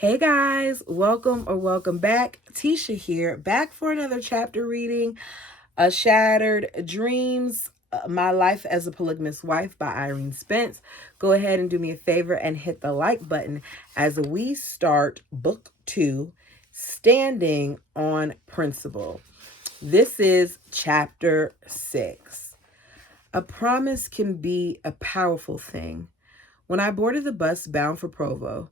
Hey guys, welcome or welcome back. Tisha here, back for another chapter reading, A Shattered Dreams, My Life as a Polygamous Wife by Irene Spence. Go ahead and do me a favor and hit the like button as we start book 2, Standing on Principle. This is chapter 6. A promise can be a powerful thing. When I boarded the bus bound for Provo,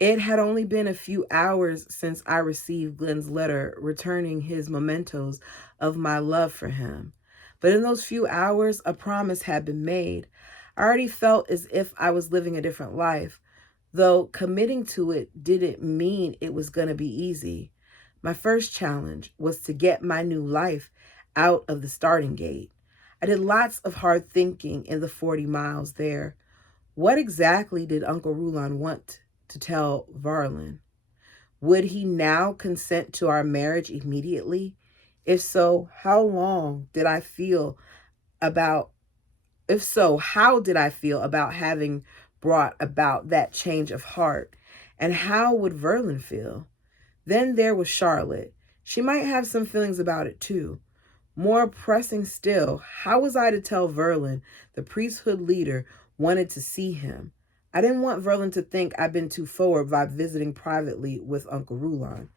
it had only been a few hours since I received Glenn's letter returning his mementos of my love for him. But in those few hours, a promise had been made. I already felt as if I was living a different life, though committing to it didn't mean it was going to be easy. My first challenge was to get my new life out of the starting gate. I did lots of hard thinking in the 40 miles there. What exactly did Uncle Rulon want to tell Varlin? Would he now consent to our marriage immediately? If so, about how did I feel about having brought about that change of heart? And how would Verlin feel? Then there was Charlotte. She might have some feelings about it too. More pressing still, how was I to tell Verlin the priesthood leader wanted to see him? I didn't want Verlin to think I'd been too forward by visiting privately with Uncle Rulon.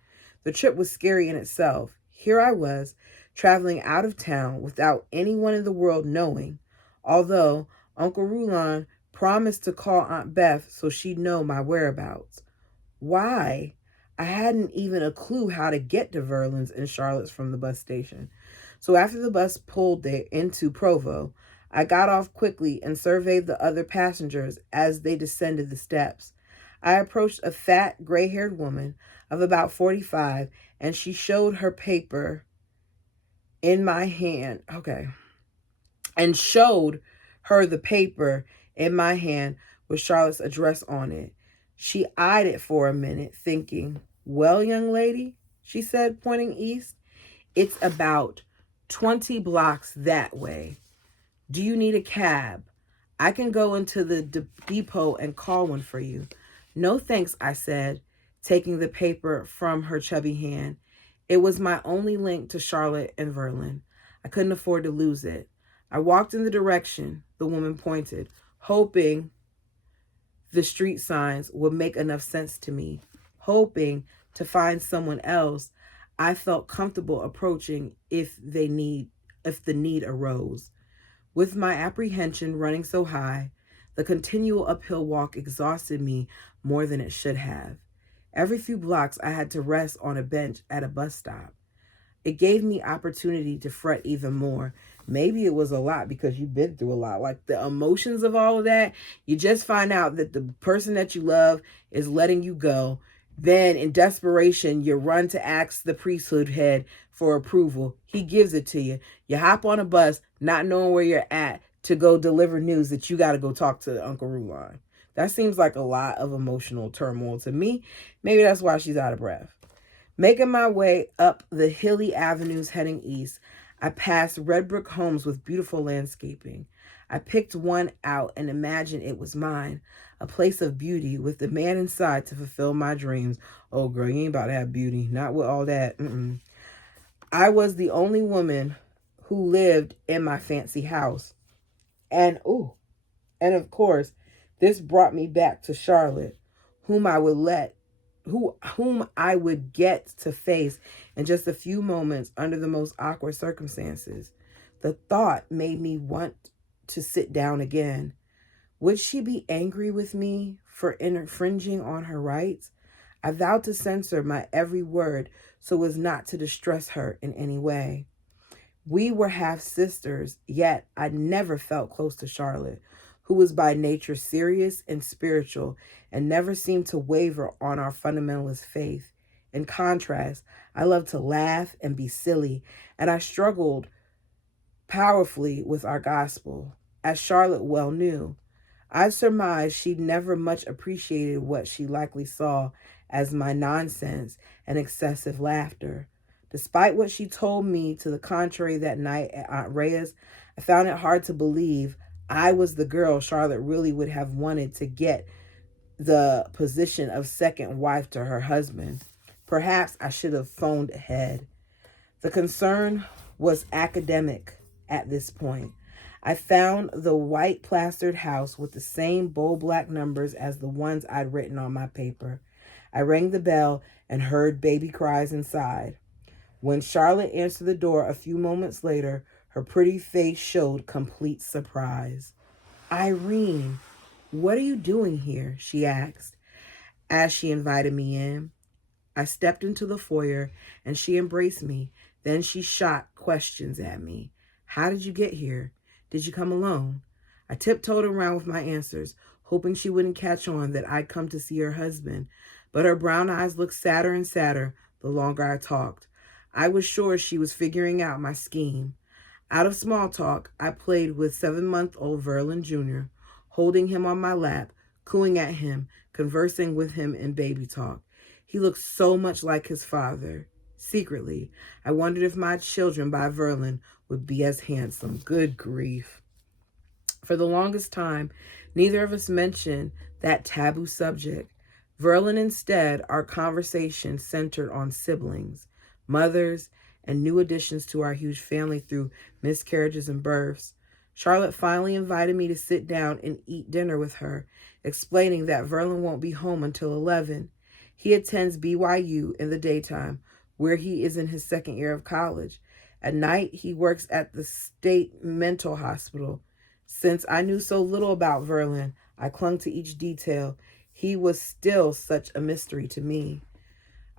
The trip was scary in itself. Here I was, traveling out of town without anyone in the world knowing, although Uncle Rulon promised to call Aunt Beth so she'd know my whereabouts. Why? I hadn't even a clue how to get to Verlin's and Charlotte's from the bus station. So after the bus pulled into Provo, I got off quickly and surveyed the other passengers as they descended the steps. I approached a fat, gray-haired woman of about 45, and she showed her paper in my hand. And showed her the paper in my hand with Charlotte's address on it. She eyed it for a minute, thinking, "Well, young lady," she said, pointing east, "it's about 20 blocks that way. Do you need a cab? I can go into the depot and call one for you." "No, thanks," I said, taking the paper from her chubby hand. It was my only link to Charlotte and Verlin. I couldn't afford to lose it. I walked in the direction the woman pointed, hoping the street signs would make enough sense to me, hoping to find someone else I felt comfortable approaching if the need arose. With my apprehension running so high, the continual uphill walk exhausted me more than it should have. Every few blocks I had to rest on a bench at a bus stop. It gave me opportunity to fret even more. Maybe it was a lot because you've been through a lot. Like the emotions of all of that, you just find out that the person that you love is letting you go. Then in desperation, you run to ask the priesthood head for approval. He gives it to you. You hop on a bus, not knowing where you're at, to go deliver news that you got to go talk to Uncle Rulon. That seems like a lot of emotional turmoil to me. Maybe that's why she's out of breath. Making my way up the hilly avenues heading east, I passed red brick homes with beautiful landscaping. I picked one out and imagined it was mine, a place of beauty with the man inside to fulfill my dreams. Oh, girl, you ain't about to have beauty. Not with all that. I was the only woman who lived in my fancy house. And of course, this brought me back to Charlotte, whom I would let whom I would get to face in just a few moments under the most awkward circumstances. The thought made me want to sit down again. Would she be angry with me for infringing on her rights? I vowed to censor my every word so as not to distress her in any way. We were half sisters, yet I never felt close to Charlotte, who was by nature serious and spiritual and never seemed to waver on our fundamentalist faith. In contrast, I loved to laugh and be silly, and I struggled powerfully with our gospel, as Charlotte well knew. I surmised she'd never much appreciated what she likely saw as my nonsense and excessive laughter. Despite what she told me to the contrary that night at Aunt Rhea's, I found it hard to believe I was the girl Charlotte really would have wanted to get the position of second wife to her husband. Perhaps I should have phoned ahead. The concern was academic at this point. I found the white plastered house with the same bold black numbers as the ones I'd written on my paper. I rang the bell and heard baby cries inside. When Charlotte answered the door a few moments later, her pretty face showed complete surprise. "Irene, what are you doing here?" she asked as she invited me in. I stepped into the foyer and she embraced me. Then she shot questions at me. "How did you get here? Did you come alone?" I tiptoed around with my answers, hoping she wouldn't catch on that I'd come to see her husband. But her brown eyes looked sadder and sadder the longer I talked. I was sure she was figuring out my scheme. Out of small talk, I played with 7-month-old Verlin Jr., holding him on my lap, cooing at him, conversing with him in baby talk. He looked so much like his father. Secretly, I wondered if my children by Verlin would be as handsome. Good grief. For the longest time, neither of us mentioned that taboo subject. Verlin instead, our conversation centered on siblings, mothers, and new additions to our huge family through miscarriages and births. Charlotte finally invited me to sit down and eat dinner with her, explaining that Verlin won't be home until 11. He attends BYU in the daytime, where he is in his second year of college. At night, he works at the state mental hospital. Since I knew so little about Verlin, I clung to each detail. He was still such a mystery to me.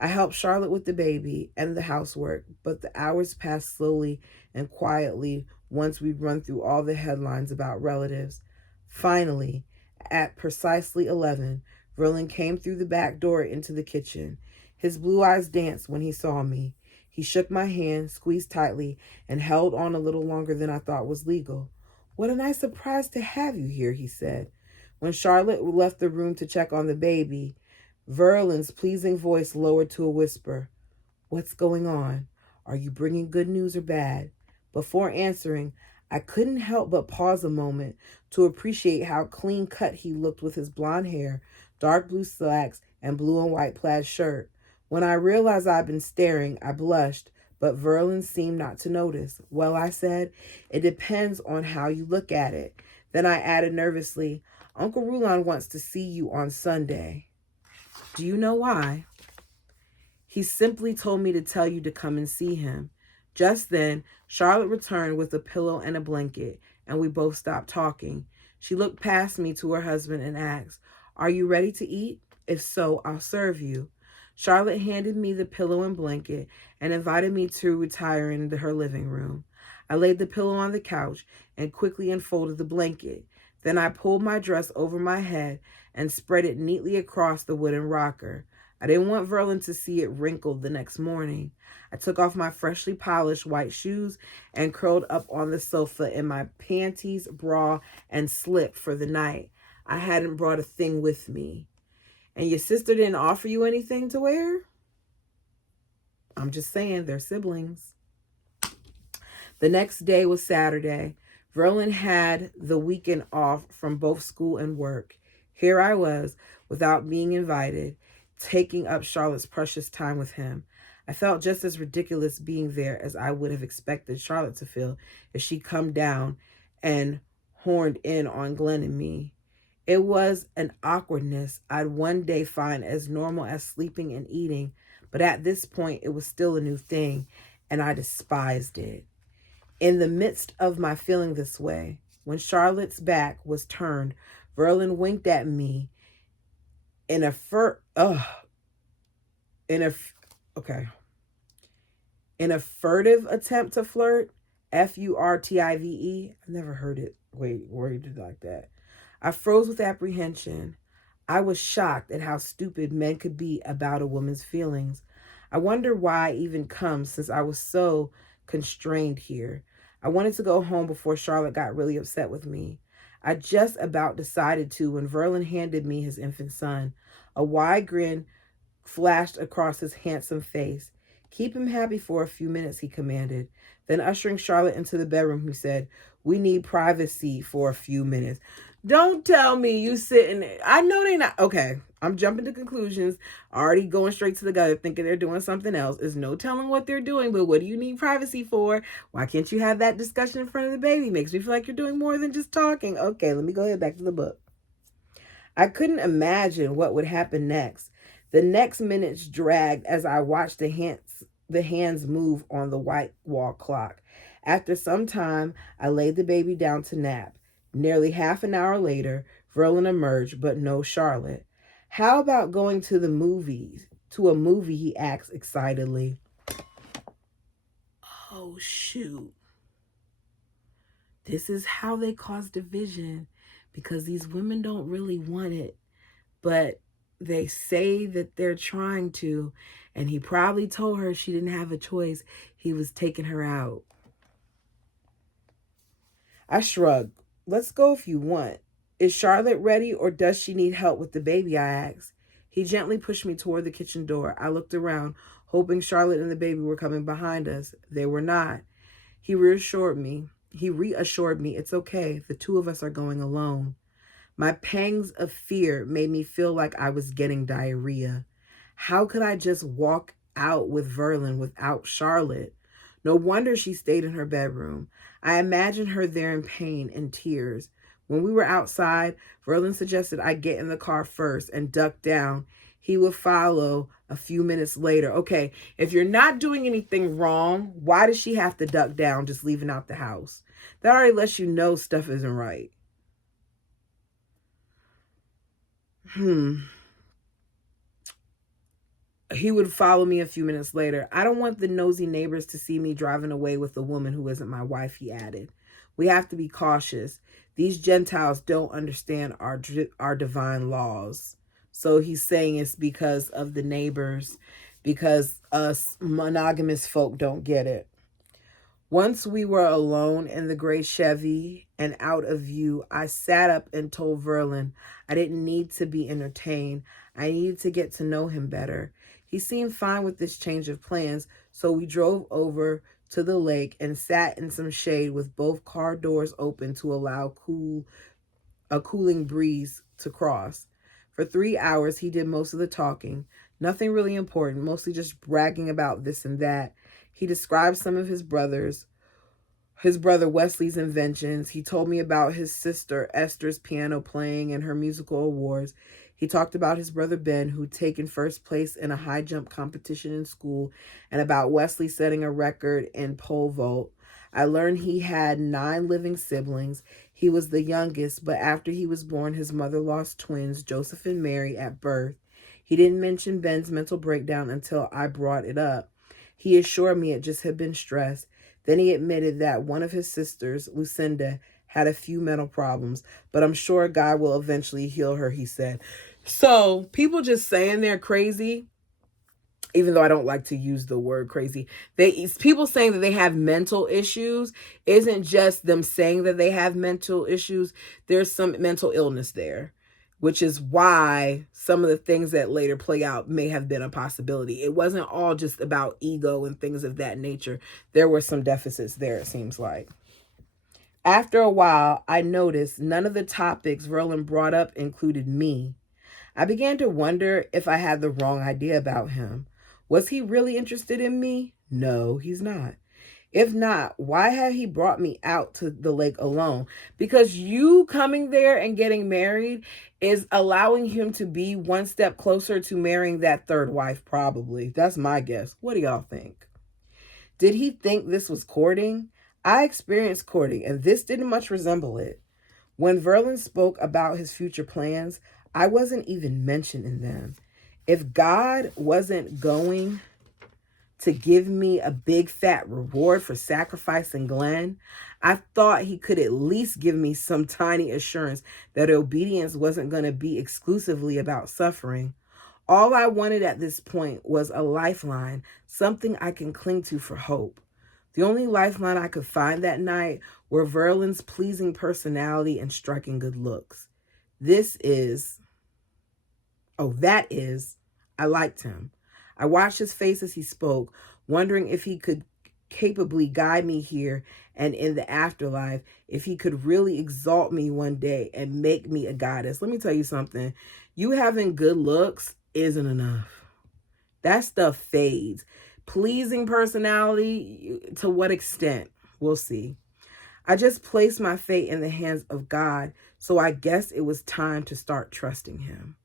I helped Charlotte with the baby and the housework, but the hours passed slowly and quietly once we'd run through all the headlines about relatives. Finally, at precisely 11, Verlin came through the back door into the kitchen. His blue eyes danced when he saw me. He shook my hand, squeezed tightly, and held on a little longer than I thought was legal. "What a nice surprise to have you here," he said. When Charlotte left the room to check on the baby, Verlin's pleasing voice lowered to a whisper. "What's going on? Are you bringing good news or bad?" Before answering, I couldn't help but pause a moment to appreciate how clean cut he looked with his blonde hair, dark blue slacks, and blue and white plaid shirt. When I realized I'd been staring, I blushed, but Verlin seemed not to notice. "Well," I said, "it depends on how you look at it." Then I added nervously, "Uncle Rulon wants to see you on Sunday." "Do you know why?" "He simply told me to tell you to come and see him." Just then, Charlotte returned with a pillow and a blanket, and we both stopped talking. She looked past me to her husband and asked, "Are you ready to eat? If so, I'll serve you." Charlotte handed me the pillow and blanket and invited me to retire into her living room. I laid the pillow on the couch and quickly unfolded the blanket. Then I pulled my dress over my head and spread it neatly across the wooden rocker. I didn't want Verlin to see it wrinkled the next morning. I took off my freshly polished white shoes and curled up on the sofa in my panties, bra, and slip for the night. I hadn't brought a thing with me. "And your sister didn't offer you anything to wear?" "I'm just saying, they're siblings." The next day was Saturday. Verlin had the weekend off from both school and work. Here I was, without being invited, taking up Charlotte's precious time with him. I felt just as ridiculous being there as I would have expected Charlotte to feel if she'd come down and horned in on Glenn and me. It was an awkwardness I'd one day find as normal as sleeping and eating, but at this point it was still a new thing, and I despised it. In the midst of my feeling this way, when Charlotte's back was turned, Verlin winked at me in a furtive attempt to flirt. Furtive. I never heard it worded like that. I froze with apprehension. I was shocked at how stupid men could be about a woman's feelings. I wondered why I even come, since I was so constrained here. I wanted to go home before Charlotte got really upset with me. I just about decided to when Verlin handed me his infant son. A wide grin flashed across his handsome face. "Keep him happy for a few minutes," he commanded. Then ushering Charlotte into the bedroom, he said, "We need privacy for a few minutes." Don't tell me you sitting. I know they not. Okay, I'm jumping to conclusions. Already going straight to the gutter, thinking they're doing something else. There's no telling what they're doing. But what do you need privacy for? Why can't you have that discussion in front of the baby? Makes me feel like you're doing more than just talking. Okay, let me go ahead back to the book. I couldn't imagine what would happen next. The next minutes dragged as I watched the hands move on the white wall clock. After some time, I laid the baby down to nap. Nearly half an hour later, Verlin emerged, but no Charlotte. How about going to the movies? To a movie, he asked excitedly. Oh, shoot. This is how they cause division, because these women don't really want it, but they say that they're trying to, and he probably told her she didn't have a choice. He was taking her out. I shrugged. Let's go if you want. Is Charlotte ready, or does she need help with the baby? I asked. He gently pushed me toward the kitchen door. I looked around, hoping Charlotte and the baby were coming behind us. They were not. He reassured me. It's okay. The two of us are going alone. My pangs of fear made me feel like I was getting diarrhea. How could I just walk out with Verlin without Charlotte? No wonder she stayed in her bedroom. I imagined her there in pain and tears. When we were outside, Verlin suggested I get in the car first and duck down. He would follow a few minutes later. Okay, if you're not doing anything wrong, why does she have to duck down just leaving out the house? That already lets you know stuff isn't right. He would follow me a few minutes later. I don't want the nosy neighbors to see me driving away with a woman who isn't my wife, he added. We have to be cautious. These Gentiles don't understand our divine laws. So he's saying it's because of the neighbors, because us monogamous folk don't get it. Once we were alone in the gray Chevy and out of view, I sat up and told Verlin I didn't need to be entertained. I needed to get to know him better. He seemed fine with this change of plans, so we drove over to the lake and sat in some shade with both car doors open to allow a cooling breeze to cross. For 3 hours, he did most of the talking. Nothing really important, mostly just bragging about this and that. He described some of his brother Wesley's inventions. He told me about his sister Esther's piano playing and her musical awards. He talked about his brother Ben, who'd taken first place in a high jump competition in school, and about Wesley setting a record in pole vault. I learned he had 9 living siblings. He was the youngest, but after he was born, his mother lost twins, Joseph and Mary, at birth. He didn't mention Ben's mental breakdown until I brought it up. He assured me it just had been stress. Then he admitted that one of his sisters, Lucinda, had a few mental problems, but I'm sure God will eventually heal her, he said. So people just saying they're crazy, even though I don't like to use the word crazy, people saying that they have mental issues isn't just them saying that they have mental issues. There's some mental illness there, which is why some of the things that later play out may have been a possibility. It wasn't all just about ego and things of that nature. There were some deficits there, it seems like. After a while, I noticed none of the topics Verlin brought up included me. I began to wonder if I had the wrong idea about him. Was he really interested in me? No, he's not. If not, why had he brought me out to the lake alone? Because you coming there and getting married is allowing him to be one step closer to marrying that third wife, probably. That's my guess. What do y'all think? Did he think this was courting? I experienced courting, and this didn't much resemble it. When Verlin spoke about his future plans, I wasn't even mentioned in them. If God wasn't going to give me a big fat reward for sacrificing Glenn, I thought he could at least give me some tiny assurance that obedience wasn't going to be exclusively about suffering. All I wanted at this point was a lifeline, something I can cling to for hope. The only lifeline I could find that night were Verlin's pleasing personality and striking good looks. I liked him. I watched his face as he spoke, wondering if he could capably guide me here and in the afterlife, if he could really exalt me one day and make me a goddess. Let me tell you something. You having good looks isn't enough. That stuff fades. Pleasing personality, to what extent? We'll see. I just placed my fate in the hands of God, so I guess it was time to start trusting him.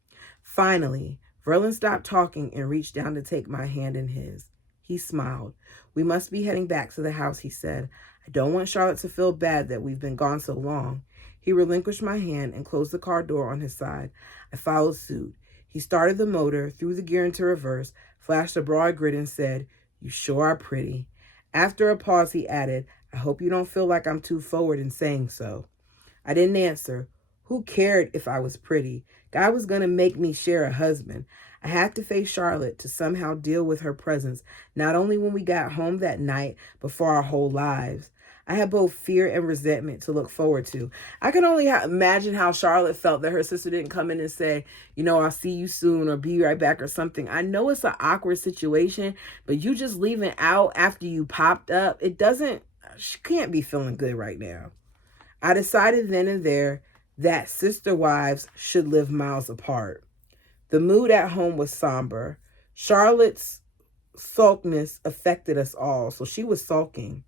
Finally, Verlin stopped talking and reached down to take my hand in his. He smiled. We must be heading back to the house, he said. I don't want Charlotte to feel bad that we've been gone so long. He relinquished my hand and closed the car door on his side. I followed suit. He started the motor, threw the gear into reverse, flashed a broad grin and said, "You sure are pretty." After a pause, he added, "I hope you don't feel like I'm too forward in saying so." I didn't answer. Who cared if I was pretty? God was going to make me share a husband. I had to face Charlotte to somehow deal with her presence, not only when we got home that night, but for our whole lives. I had both fear and resentment to look forward to. I can only imagine how Charlotte felt that her sister didn't come in and say, I'll see you soon or be right back or something. I know it's an awkward situation, but you just leaving out after you popped up, she can't be feeling good right now. I decided then and there that sister wives should live miles apart. The mood at home was somber. Charlotte's sulkiness affected us all, so she was sulking.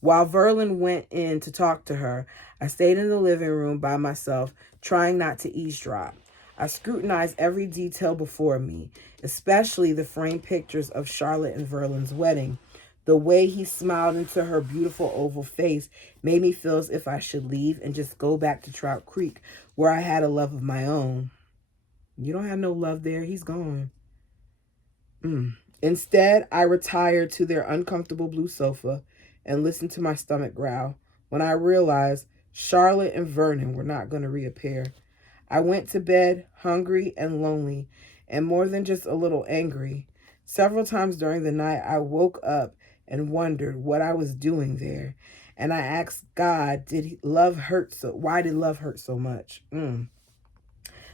While Verlin went in to talk to her, I stayed in the living room by myself, trying not to eavesdrop. I scrutinized every detail before me, especially the framed pictures of Charlotte and Verlin's wedding. The way he smiled into her beautiful oval face made me feel as if I should leave and just go back to Trout Creek, where I had a love of my own. You don't have no love there. He's gone. Instead, I retired to their uncomfortable blue sofa and listened to my stomach growl when I realized Charlotte and Vernon were not going to reappear. I went to bed hungry and lonely, and more than just a little angry. Several times during the night, I woke up and wondered what I was doing there. And I asked God, why did love hurt so much?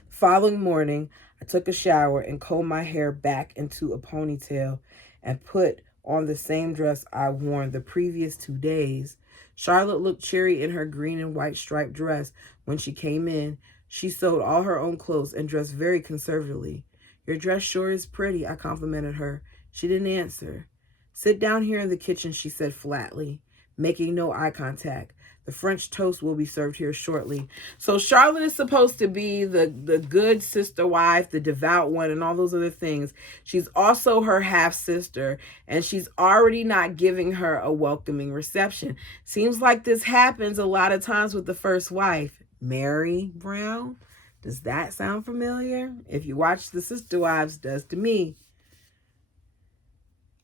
Following morning, I took a shower and combed my hair back into a ponytail and put on the same dress I worn the previous 2 days. Charlotte looked cheery in her green and white striped dress when she came in. She sewed all her own clothes and dressed very conservatively. "Your dress sure is pretty," I complimented her. She didn't answer. "Sit down here in the kitchen," she said flatly, making no eye contact. "The French toast will be served here shortly." So Charlotte is supposed to be the good sister wife, the devout one, and all those other things. She's also her half-sister, and she's already not giving her a welcoming reception. Seems like this happens a lot of times with the first wife. Mary Brown? Does that sound familiar? If you watch The Sister Wives, does to me.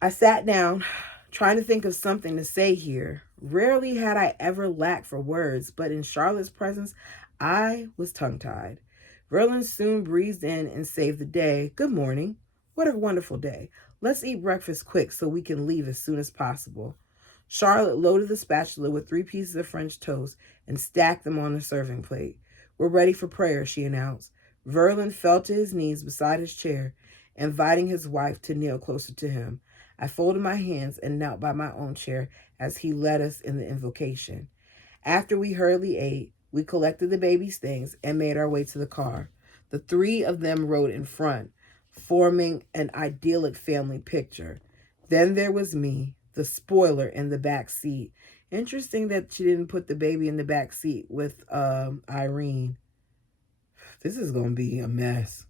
I sat down, trying to think of something to say here. Rarely had I ever lacked for words, but in Charlotte's presence, I was tongue-tied. Verlin soon breezed in and saved the day. "Good morning. What a wonderful day. Let's eat breakfast quick so we can leave as soon as possible." Charlotte loaded the spatula with 3 pieces of French toast and stacked them on the serving plate. "We're ready for prayer," she announced. Verlin fell to his knees beside his chair, inviting his wife to kneel closer to him. I folded my hands and knelt by my own chair as he led us in the invocation. After we hurriedly ate, we collected the baby's things and made our way to the car. The 3 of them rode in front, forming an idyllic family picture. Then there was me, the spoiler, in the back seat. Interesting that she didn't put the baby in the back seat with Irene. This is going to be a mess.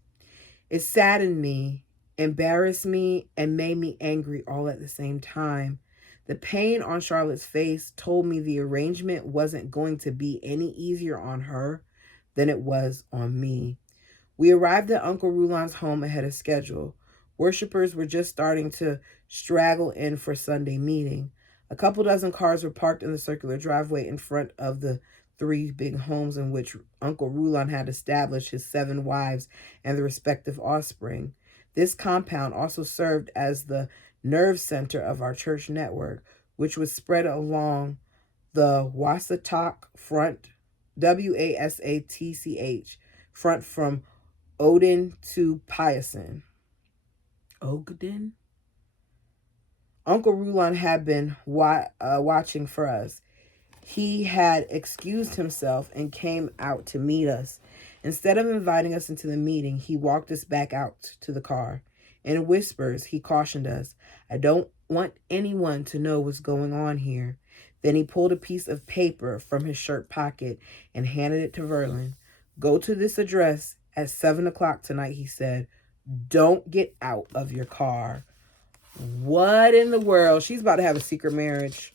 It saddened me, embarrassed me, and made me angry all at the same time. The pain on Charlotte's face told me the arrangement wasn't going to be any easier on her than it was on me. We arrived at Uncle Roulan's home ahead of schedule. Worshippers were just starting to straggle in for Sunday meeting. A couple dozen cars were parked in the circular driveway in front of the 3 big homes in which Uncle Roulan had established his 7 wives and their respective offspring. This compound also served as the nerve center of our church network, which was spread along the Wasatch Front, WASATCH, front from Odin to Payson. Ogden? Uncle Rulon had been watching for us. He had excused himself and came out to meet us. Instead of inviting us into the meeting, he walked us back out to the car. In whispers, he cautioned us, I don't want anyone to know what's going on here. Then he pulled a piece of paper from his shirt pocket and handed it to Verlin. Go to this address at 7 o'clock tonight, he said. Don't get out of your car. What in the world? She's about to have a secret marriage.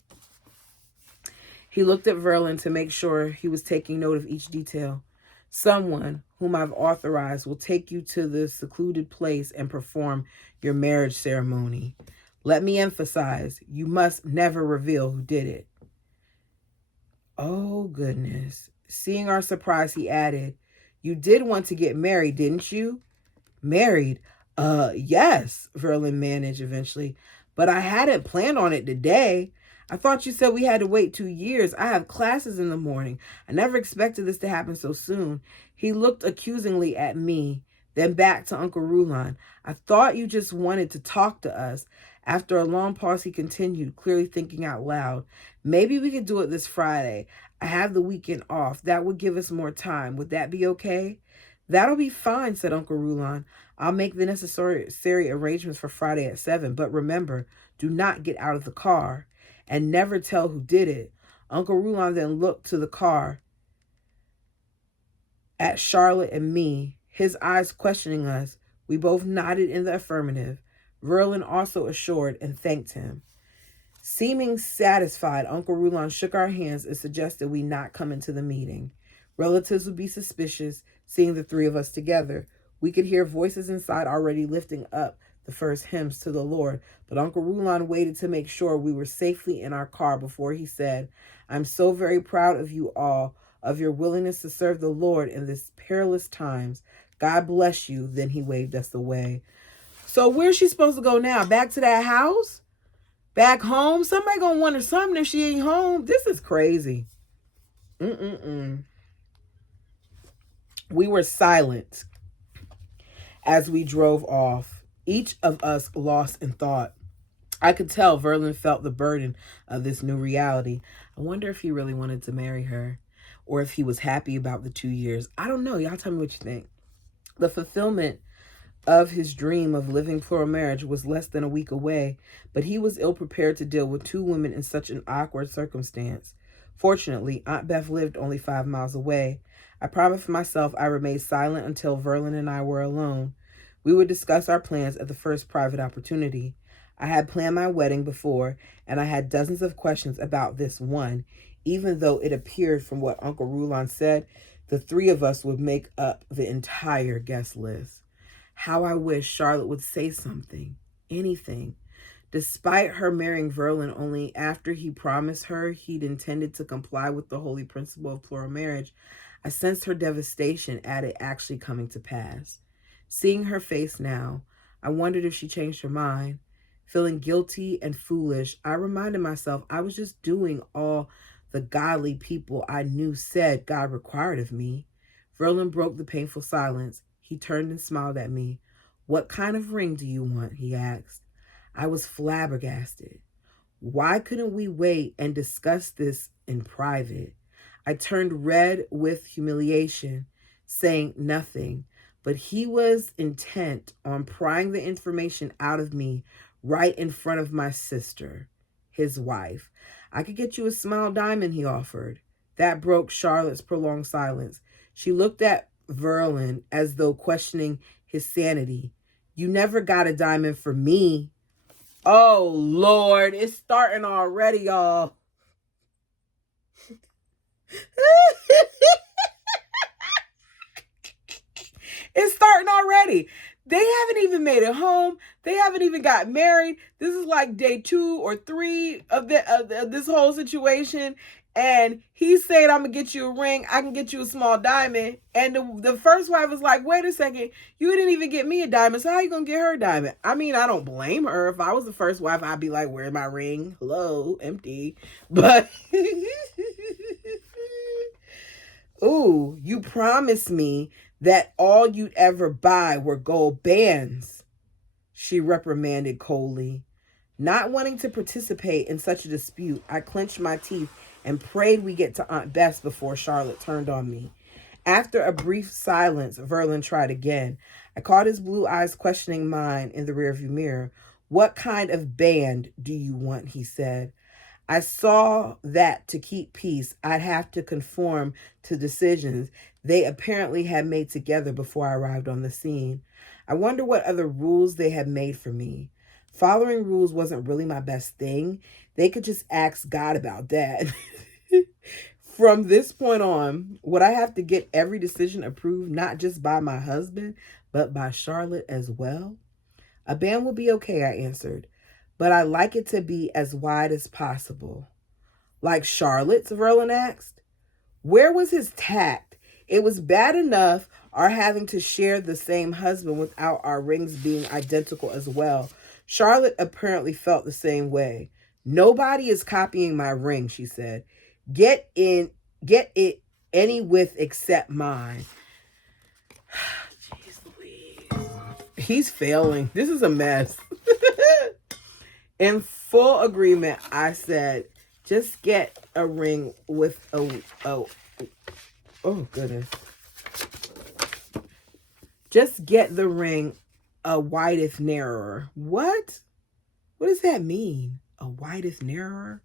He looked at Verlin to make sure he was taking note of each detail. Someone whom I've authorized will take you to the secluded place and perform your marriage ceremony. Let me emphasize, you must never reveal who did it. Oh, goodness. Seeing our surprise, he added, you did want to get married, didn't you? Married? Yes, Verlin managed eventually. But I hadn't planned on it today. I thought you said we had to wait 2 years. I have classes in the morning. I never expected this to happen so soon. He looked accusingly at me, then back to Uncle Rulon. I thought you just wanted to talk to us. After a long pause, he continued, clearly thinking out loud. Maybe we could do it this Friday. I have the weekend off. That would give us more time. Would that be okay? That'll be fine, said Uncle Rulon. I'll make the necessary arrangements for Friday at 7. But remember, do not get out of the car and never tell who did it. Uncle Rulon then looked to the car at Charlotte and me, his eyes questioning us. We both nodded in the affirmative. Verlin also assured and thanked him. Seeming satisfied, Uncle Rulon shook our hands and suggested we not come into the meeting. Relatives would be suspicious seeing the three of us together. We could hear voices inside already lifting up the first hymns to the Lord, but Uncle Rulon waited to make sure we were safely in our car before he said, I'm so very proud of you all, of your willingness to serve the Lord in this perilous times. God bless you. Then he waved us away. So where's she supposed to go now? Back to that house? Back home? Somebody gonna wonder something if she ain't home. This is crazy. We were silent as we drove off, each of us lost in thought. I could tell Verlin felt the burden of this new reality. I wonder if he really wanted to marry her or if he was happy about the 2 years. I don't know. Y'all tell me what you think. The fulfillment of his dream of living plural marriage was less than a week away, but he was ill-prepared to deal with 2 women in such an awkward circumstance. Fortunately, Aunt Beth lived only 5 miles away. I promised myself I remained silent until Verlin and I were alone. We would discuss our plans at the first private opportunity. I had planned my wedding before, and I had dozens of questions about this one, even though it appeared from what Uncle Rulon said, the 3 of us would make up the entire guest list. How I wish Charlotte would say something, anything. Despite her marrying Verlin only after he promised her he'd intended to comply with the holy principle of plural marriage, I sensed her devastation at it actually coming to pass. Seeing her face now, I wondered if she changed her mind. Feeling guilty and foolish, I reminded myself I was just doing all the godly people I knew said God required of me. Verlin broke the painful silence. He turned and smiled at me. What kind of ring do you want? He asked. I was flabbergasted. Why couldn't we wait and discuss this in private? I turned red with humiliation, saying nothing, but he was intent on prying the information out of me right in front of my sister, his wife. I could get you a small diamond, he offered. That broke Charlotte's prolonged silence. She looked at Verlin as though questioning his sanity. You never got a diamond for me. Oh, Lord, it's starting already, y'all. It's starting already. They haven't even made it home. They haven't even got married. This is like day 2 or 3 of this whole situation. And he's saying, I'm going to get you a ring. I can get you a small diamond. And the first wife was like, wait a second. You didn't even get me a diamond. So how you going to get her a diamond? I mean, I don't blame her. If I was the first wife, I'd be like, where's my ring? Hello, empty. But, ooh, you promised me that all you'd ever buy were gold bands, she reprimanded coldly. Not wanting to participate in such a dispute, I clenched my teeth and prayed we get to Aunt Beth's before Charlotte turned on me. After a brief silence, Verlin tried again. I caught his blue eyes questioning mine in the rearview mirror. "What kind of band do you want?" he said. I saw that to keep peace, I'd have to conform to decisions they apparently had made together before I arrived on the scene. I wonder what other rules they had made for me. Following rules wasn't really my best thing. They could just ask God about that. From this point on, would I have to get every decision approved, not just by my husband, but by Charlotte as well? "A band will be okay," I answered, "but I like it to be as wide as possible." "Like Charlotte's?" Verlin asked. Where was his tact? It was bad enough our having to share the same husband without our rings being identical as well. Charlotte apparently felt the same way. "Nobody is copying my ring," she said. Get it any width except mine." Jeez Louise. He's failing. This is a mess. In full agreement, I said, "Just get a ring with oh goodness. Just get the ring a wideth narrower." What? What does that mean? A wideth narrower?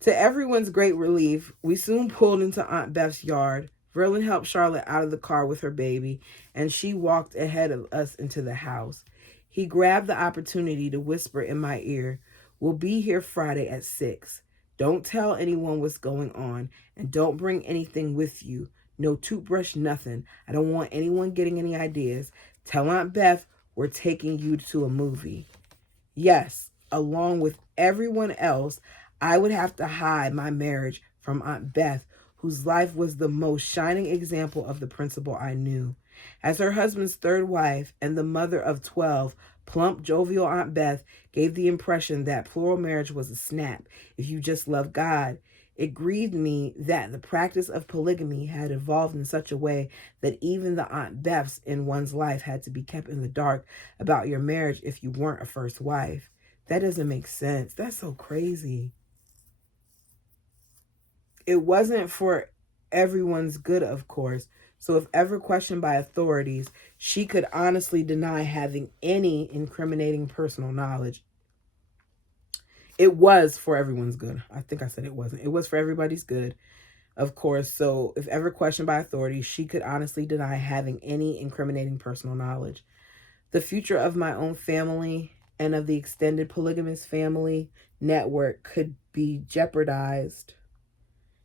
To everyone's great relief, we soon pulled into Aunt Beth's yard. Verlin helped Charlotte out of the car with her baby, and she walked ahead of us into the house. He grabbed the opportunity to whisper in my ear, "We'll be here Friday at 6. Don't tell anyone what's going on, and don't bring anything with you. No toothbrush, nothing. I don't want anyone getting any ideas. Tell Aunt Beth we're taking you to a movie." Yes, along with everyone else, I would have to hide my marriage from Aunt Beth, whose life was the most shining example of the principle I knew. As her husband's third wife and the mother of 12, plump, jovial Aunt Beth gave the impression that plural marriage was a snap if you just love God. It grieved me that the practice of polygamy had evolved in such a way that even the Aunt Beths in one's life had to be kept in the dark about your marriage if you weren't a first wife. That doesn't make sense. That's so crazy. It wasn't for everyone's good, of course. So if ever questioned by authorities, she could honestly deny having any incriminating personal knowledge. It was for everyone's good. I think I said it wasn't. It was for everybody's good, of course. So if ever questioned by authorities, she could honestly deny having any incriminating personal knowledge. The future of my own family and of the extended polygamous family network could be jeopardized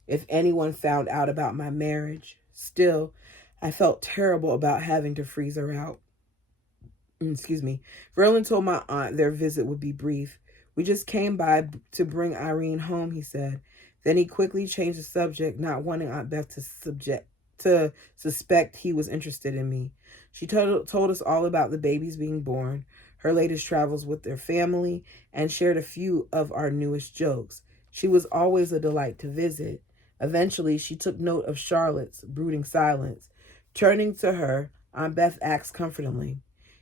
if anyone found out about my marriage. Still, I felt terrible about having to freeze her out. Excuse me. Verlin told my aunt their visit would be brief. "We just came by to bring Irene home," he said. Then he quickly changed the subject, not wanting Aunt Beth to suspect he was interested in me. She told us all about the babies being born, her latest travels with their family, and shared a few of our newest jokes. She was always a delight to visit. Eventually, she took note of Charlotte's brooding silence. Turning to her, Aunt Beth asked comfortingly,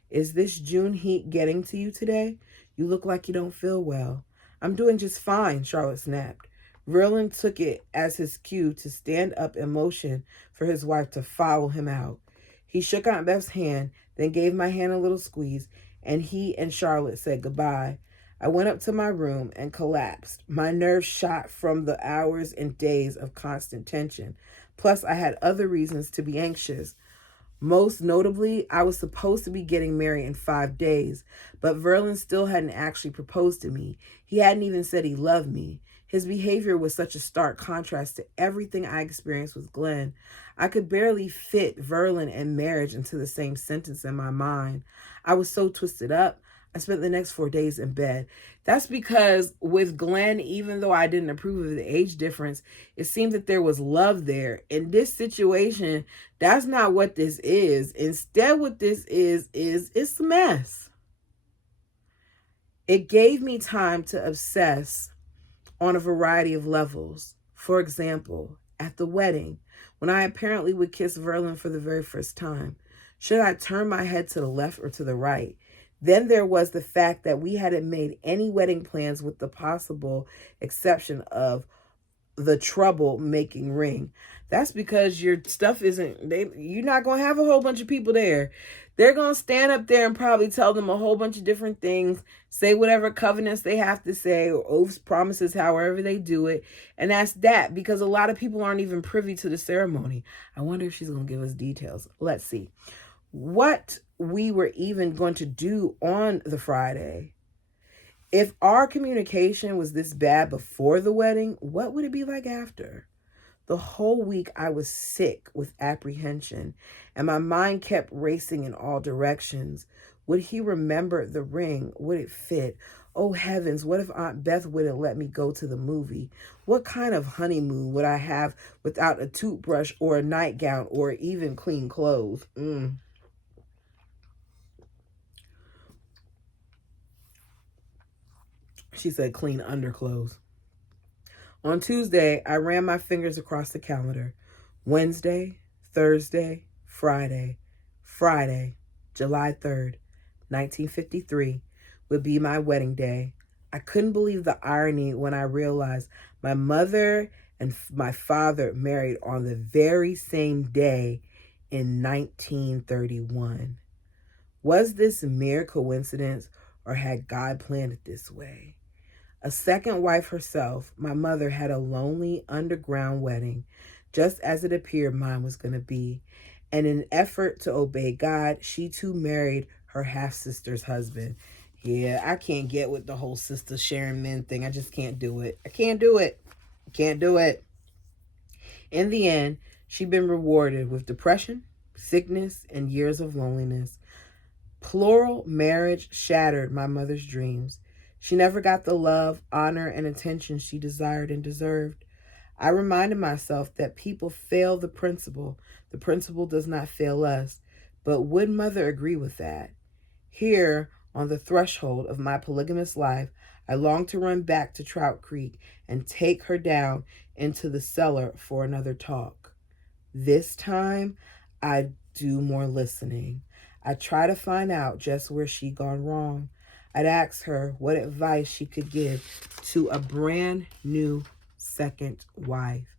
"Is this June heat getting to you today? You look like you don't feel well." "I'm doing just fine," Charlotte snapped. Verlin took it as his cue to stand up and motion for his wife to follow him out. He shook Aunt Beth's hand, then gave my hand a little squeeze, and he and Charlotte said goodbye. I went up to my room and collapsed. My nerves shot from the hours and days of constant tension. Plus, I had other reasons to be anxious. Most notably, I was supposed to be getting married in 5 days, but Verlin still hadn't actually proposed to me. He hadn't even said he loved me. His behavior was such a stark contrast to everything I experienced with Glenn. I could barely fit Verlin and marriage into the same sentence in my mind. I was so twisted up. I spent the next 4 days in bed. That's because with Glenn, even though I didn't approve of the age difference, it seemed that there was love there. In this situation, that's not what this is. Instead, what this is it's a mess. It gave me time to obsess on a variety of levels. For example, at the wedding, when I apparently would kiss Verlin for the very first time, should I turn my head to the left or to the right? Then there was the fact that we hadn't made any wedding plans with the possible exception of the troublemaking ring. That's because your stuff you're not going to have a whole bunch of people there. They're going to stand up there and probably tell them a whole bunch of different things, say whatever covenants they have to say, or oaths, promises, however they do it. And that's that, because a lot of people aren't even privy to the ceremony. I wonder if she's going to give us details. Let's see. What we were even going to do on the Friday. If our communication was this bad before the wedding, what would it be like after? The whole week I was sick with apprehension, and my mind kept racing in all directions. Would he remember the ring? Would it fit? Oh heavens, what if Aunt Beth wouldn't let me go to the movie? What kind of honeymoon would I have without a toothbrush or a nightgown or even clean clothes? She said clean underclothes. On Tuesday, I ran my fingers across the calendar. Wednesday, Thursday, Friday, July 3rd, 1953, would be my wedding day. I couldn't believe the irony when I realized my mother and my father married on the very same day in 1931. Was this mere coincidence, or had God planned it this way? A second wife herself, my mother had a lonely underground wedding, just as it appeared mine was going to be. And in an effort to obey God, she too married her half-sister's husband. Yeah, I can't get with the whole sister sharing men thing. I just can't do it. I can't do it. I can't do it. In the end, she'd been rewarded with depression, sickness, and years of loneliness. Plural marriage shattered my mother's dreams. She never got the love, honor, and attention she desired and deserved. I reminded myself that people fail the principle. The principle does not fail us. But would mother agree with that? Here, on the threshold of my polygamous life, I longed to run back to Trout Creek and take her down into the cellar for another talk. This time, I'd do more listening. I'd try to find out just where she'd gone wrong. I'd ask her what advice she could give to a brand new second wife.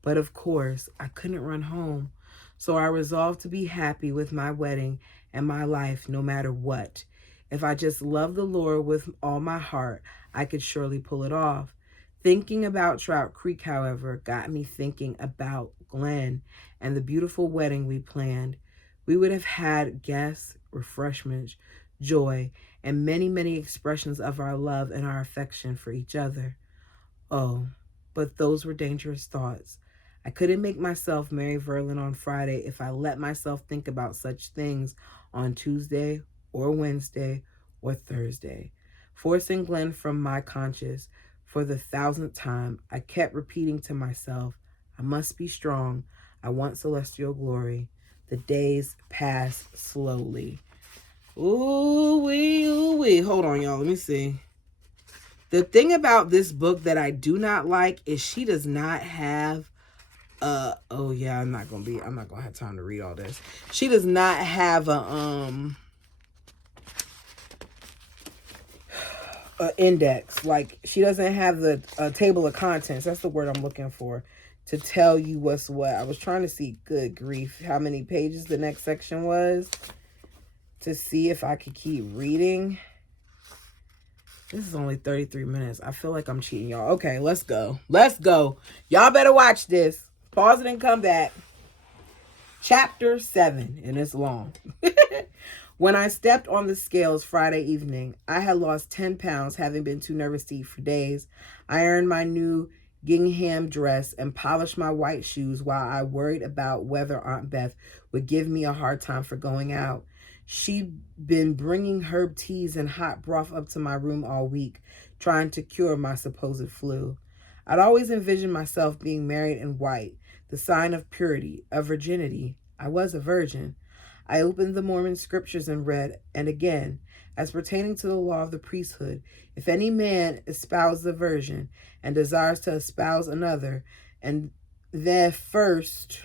But of course, I couldn't run home. So I resolved to be happy with my wedding and my life no matter what. If I just loved the Lord with all my heart, I could surely pull it off. Thinking about Trout Creek, however, got me thinking about Glenn and the beautiful wedding we planned. We would have had guests, refreshments, joy, and many, many expressions of our love and our affection for each other. Oh, but those were dangerous thoughts. I couldn't make myself marry Verlin on Friday if I let myself think about such things on Tuesday or Wednesday or Thursday. Forcing Glenn from my conscience for the 1,000th time, I kept repeating to myself, I must be strong. I want celestial glory. The days passed slowly. Ooh-wee, ooh-wee. Hold on, y'all. Let me see. The thing about this book that I do not like is she does not have oh yeah, I'm not gonna have time to read all this. She does not have a index. Like, she doesn't have the table of contents. That's the word I'm looking for, to tell you what's what. I was trying to see, good grief, how many pages the next section was, to see if I could keep reading. This is only 33 minutes. I feel like I'm cheating, y'all. Okay, let's go. Let's go. Y'all better watch this. Pause it and come back. Chapter 7, and it's long. When I stepped on the scales Friday evening, I had lost 10 pounds, having been too nervous to eat for days. I ironed my new gingham dress and polished my white shoes while I worried about whether Aunt Beth would give me a hard time for going out. She'd been bringing herb teas and hot broth up to my room all week, trying to cure my supposed flu. I'd always envisioned myself being married in white, the sign of purity, of virginity. I was a virgin. I opened the Mormon scriptures and read, and again, as pertaining to the law of the priesthood, if any man espouse a virgin and desires to espouse another, and then first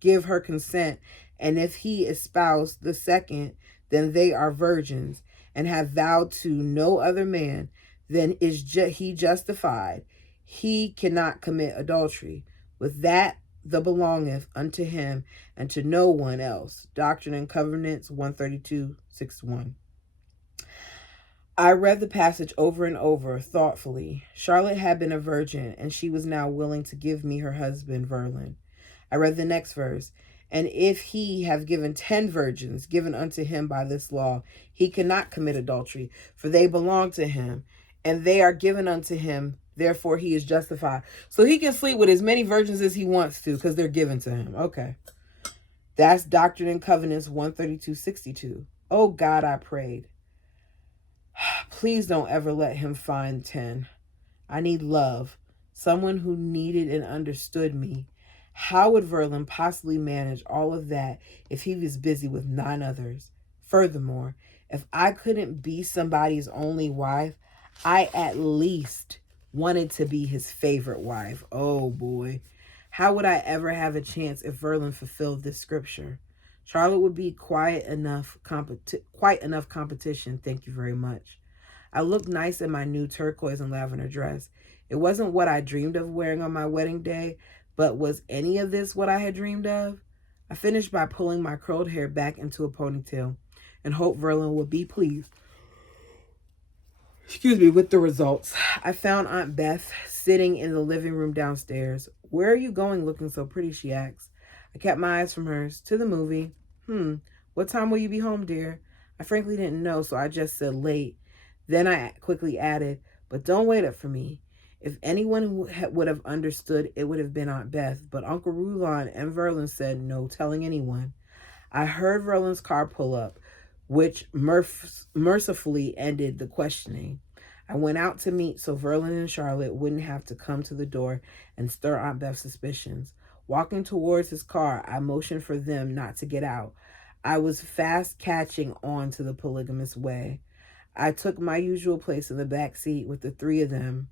give her consent, and if he espouse the second, then they are virgins, and have vowed to no other man, then is he justified. He cannot commit adultery. With that the belongeth unto him, and to no one else. Doctrine and Covenants 132:6-1. I read the passage over and over thoughtfully. Charlotte had been a virgin, and she was now willing to give me her husband, Verlin. I read the next verse. And if he have given 10 virgins given unto him by this law, he cannot commit adultery, for they belong to him, and they are given unto him, therefore he is justified. So he can sleep with as many virgins as he wants to, because they're given to him. Okay. That's Doctrine and Covenants 132:62. Oh God, I prayed. Please don't ever let him find 10. I need love. Someone who needed and understood me. How would Verlin possibly manage all of that if he was busy with 9 others? Furthermore, if I couldn't be somebody's only wife, I at least wanted to be his favorite wife. Oh boy. How would I ever have a chance if Verlin fulfilled this scripture? Charlotte would be quite enough competition. Thank you very much. I looked nice in my new turquoise and lavender dress. It wasn't what I dreamed of wearing on my wedding day, but was any of this what I had dreamed of? I finished by pulling my curled hair back into a ponytail and hoped Verlin would be pleased. With the results. I found Aunt Beth sitting in the living room downstairs. Where are you going looking so pretty, she asked. I kept my eyes from hers. To the movie. What time will you be home, dear? I frankly didn't know, so I just said late. Then I quickly added, but don't wait up for me. If anyone would have understood, it would have been Aunt Beth, but Uncle Rulon and Verlin said no telling anyone. I heard Verlin's car pull up, which mercifully ended the questioning. I went out to meet so Verlin and Charlotte wouldn't have to come to the door and stir Aunt Beth's suspicions. Walking towards his car, I motioned for them not to get out. I was fast catching on to the polygamous way. I took my usual place in the back seat with the 3 of them,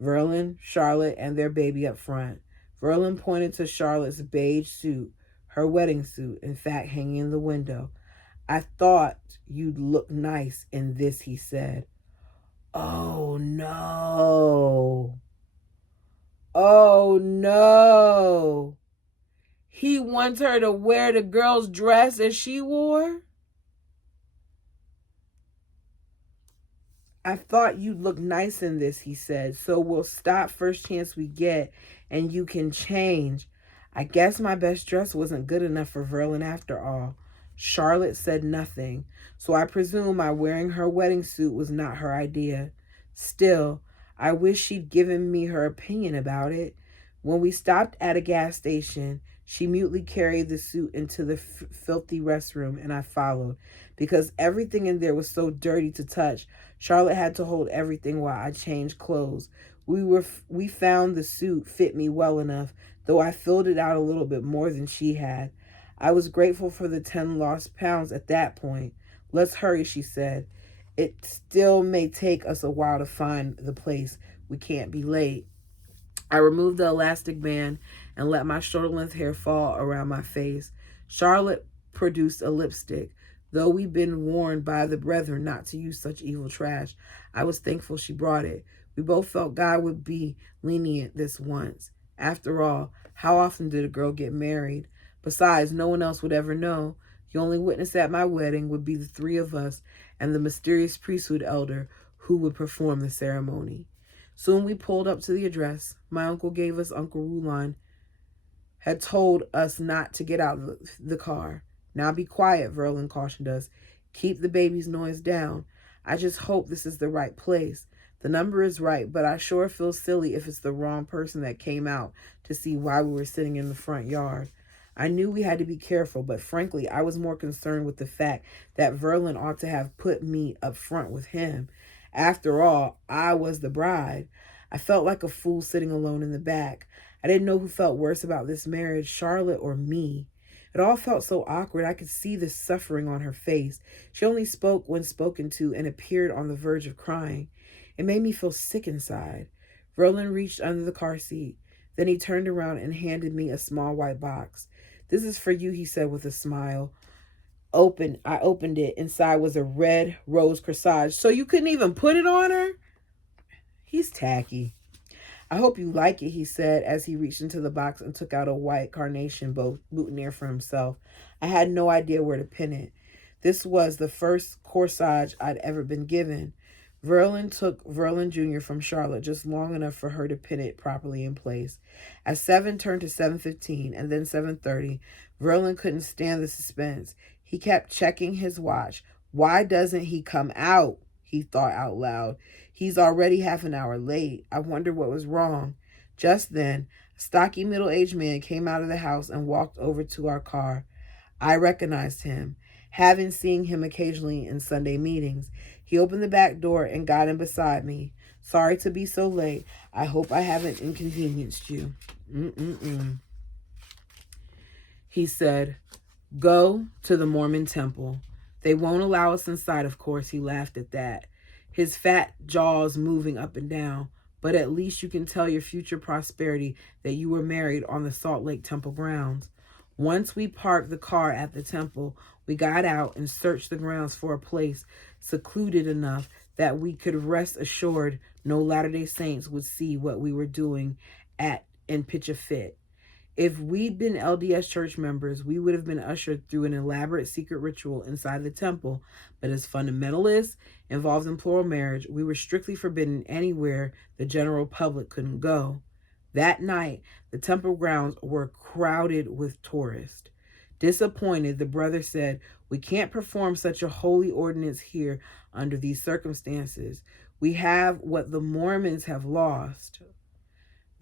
Verlin, Charlotte, and their baby up front. Verlin pointed to Charlotte's beige suit, her wedding suit, in fact, hanging in the window. I thought you'd look nice in this, he said. Oh, no. Oh, no. He wants her to wear the girl's dress as she wore? I thought you'd look nice in this, he said, so we'll stop first chance we get and you can change. I guess my best dress wasn't good enough for Verlin after all. Charlotte said nothing, so I presume my wearing her wedding suit was not her idea. Still, I wish she'd given me her opinion about it. When we stopped at a gas station, she mutely carried the suit into the filthy restroom, and I followed. Because everything in there was so dirty to touch, Charlotte had to hold everything while I changed clothes. We found the suit fit me well enough, though I filled it out a little bit more than she had. I was grateful for the 10 lost pounds at that point. Let's hurry, she said. It still may take us a while to find the place. We can't be late. I removed the elastic band and let my shoulder-length hair fall around my face. Charlotte produced a lipstick. Though we'd been warned by the brethren not to use such evil trash, I was thankful she brought it. We both felt God would be lenient this once. After all, how often did a girl get married? Besides, no one else would ever know. The only witness at my wedding would be the 3 of us and the mysterious priesthood elder who would perform the ceremony. Soon we pulled up to the address. My uncle gave us Uncle Rulon had told us not to get out of the car. Now be quiet, Verlin cautioned us. Keep the baby's noise down. I just hope this is the right place. The number is right, but I sure feel silly if it's the wrong person that came out to see why we were sitting in the front yard. I knew we had to be careful, but frankly, I was more concerned with the fact that Verlin ought to have put me up front with him. After all, I was the bride. I felt like a fool sitting alone in the back. I didn't know who felt worse about this marriage, Charlotte or me. It all felt so awkward. I could see the suffering on her face. She only spoke when spoken to and appeared on the verge of crying. It made me feel sick inside. Verlin reached under the car seat. Then he turned around and handed me a small white box. This is for you, he said with a smile. I opened it. Inside was a red rose corsage. So you couldn't even put it on her? He's tacky. I hope you like it, he said as he reached into the box and took out a white carnation boutonniere for himself. I had no idea where to pin it. This was the first corsage I'd ever been given. Verlin took Verlin Jr. from Charlotte just long enough for her to pin it properly in place. As 7 turned to 7:15 and then 7:30, Verlin couldn't stand the suspense. He kept checking his watch. Why doesn't he come out? He thought out loud. He's already half an hour late. I wonder what was wrong. Just then, a stocky middle-aged man came out of the house and walked over to our car. I recognized him, having seen him occasionally in Sunday meetings. He opened the back door and got in beside me. Sorry to be so late. I hope I haven't inconvenienced you. He said, go to the Mormon temple. They won't allow us inside, of course. He laughed at that, his fat jaws moving up and down. But at least you can tell your future prosperity that you were married on the Salt Lake Temple grounds. Once we parked the car at the temple, we got out and searched the grounds for a place secluded enough that we could rest assured no Latter-day Saints would see what we were doing and pitch a fit. If we'd been LDS church members, we would have been ushered through an elaborate secret ritual inside the temple. But as fundamentalists involved in plural marriage, we were strictly forbidden anywhere the general public couldn't go. That night, the temple grounds were crowded with tourists. Disappointed, the brother said, we can't perform such a holy ordinance here under these circumstances. We have what the Mormons have lost.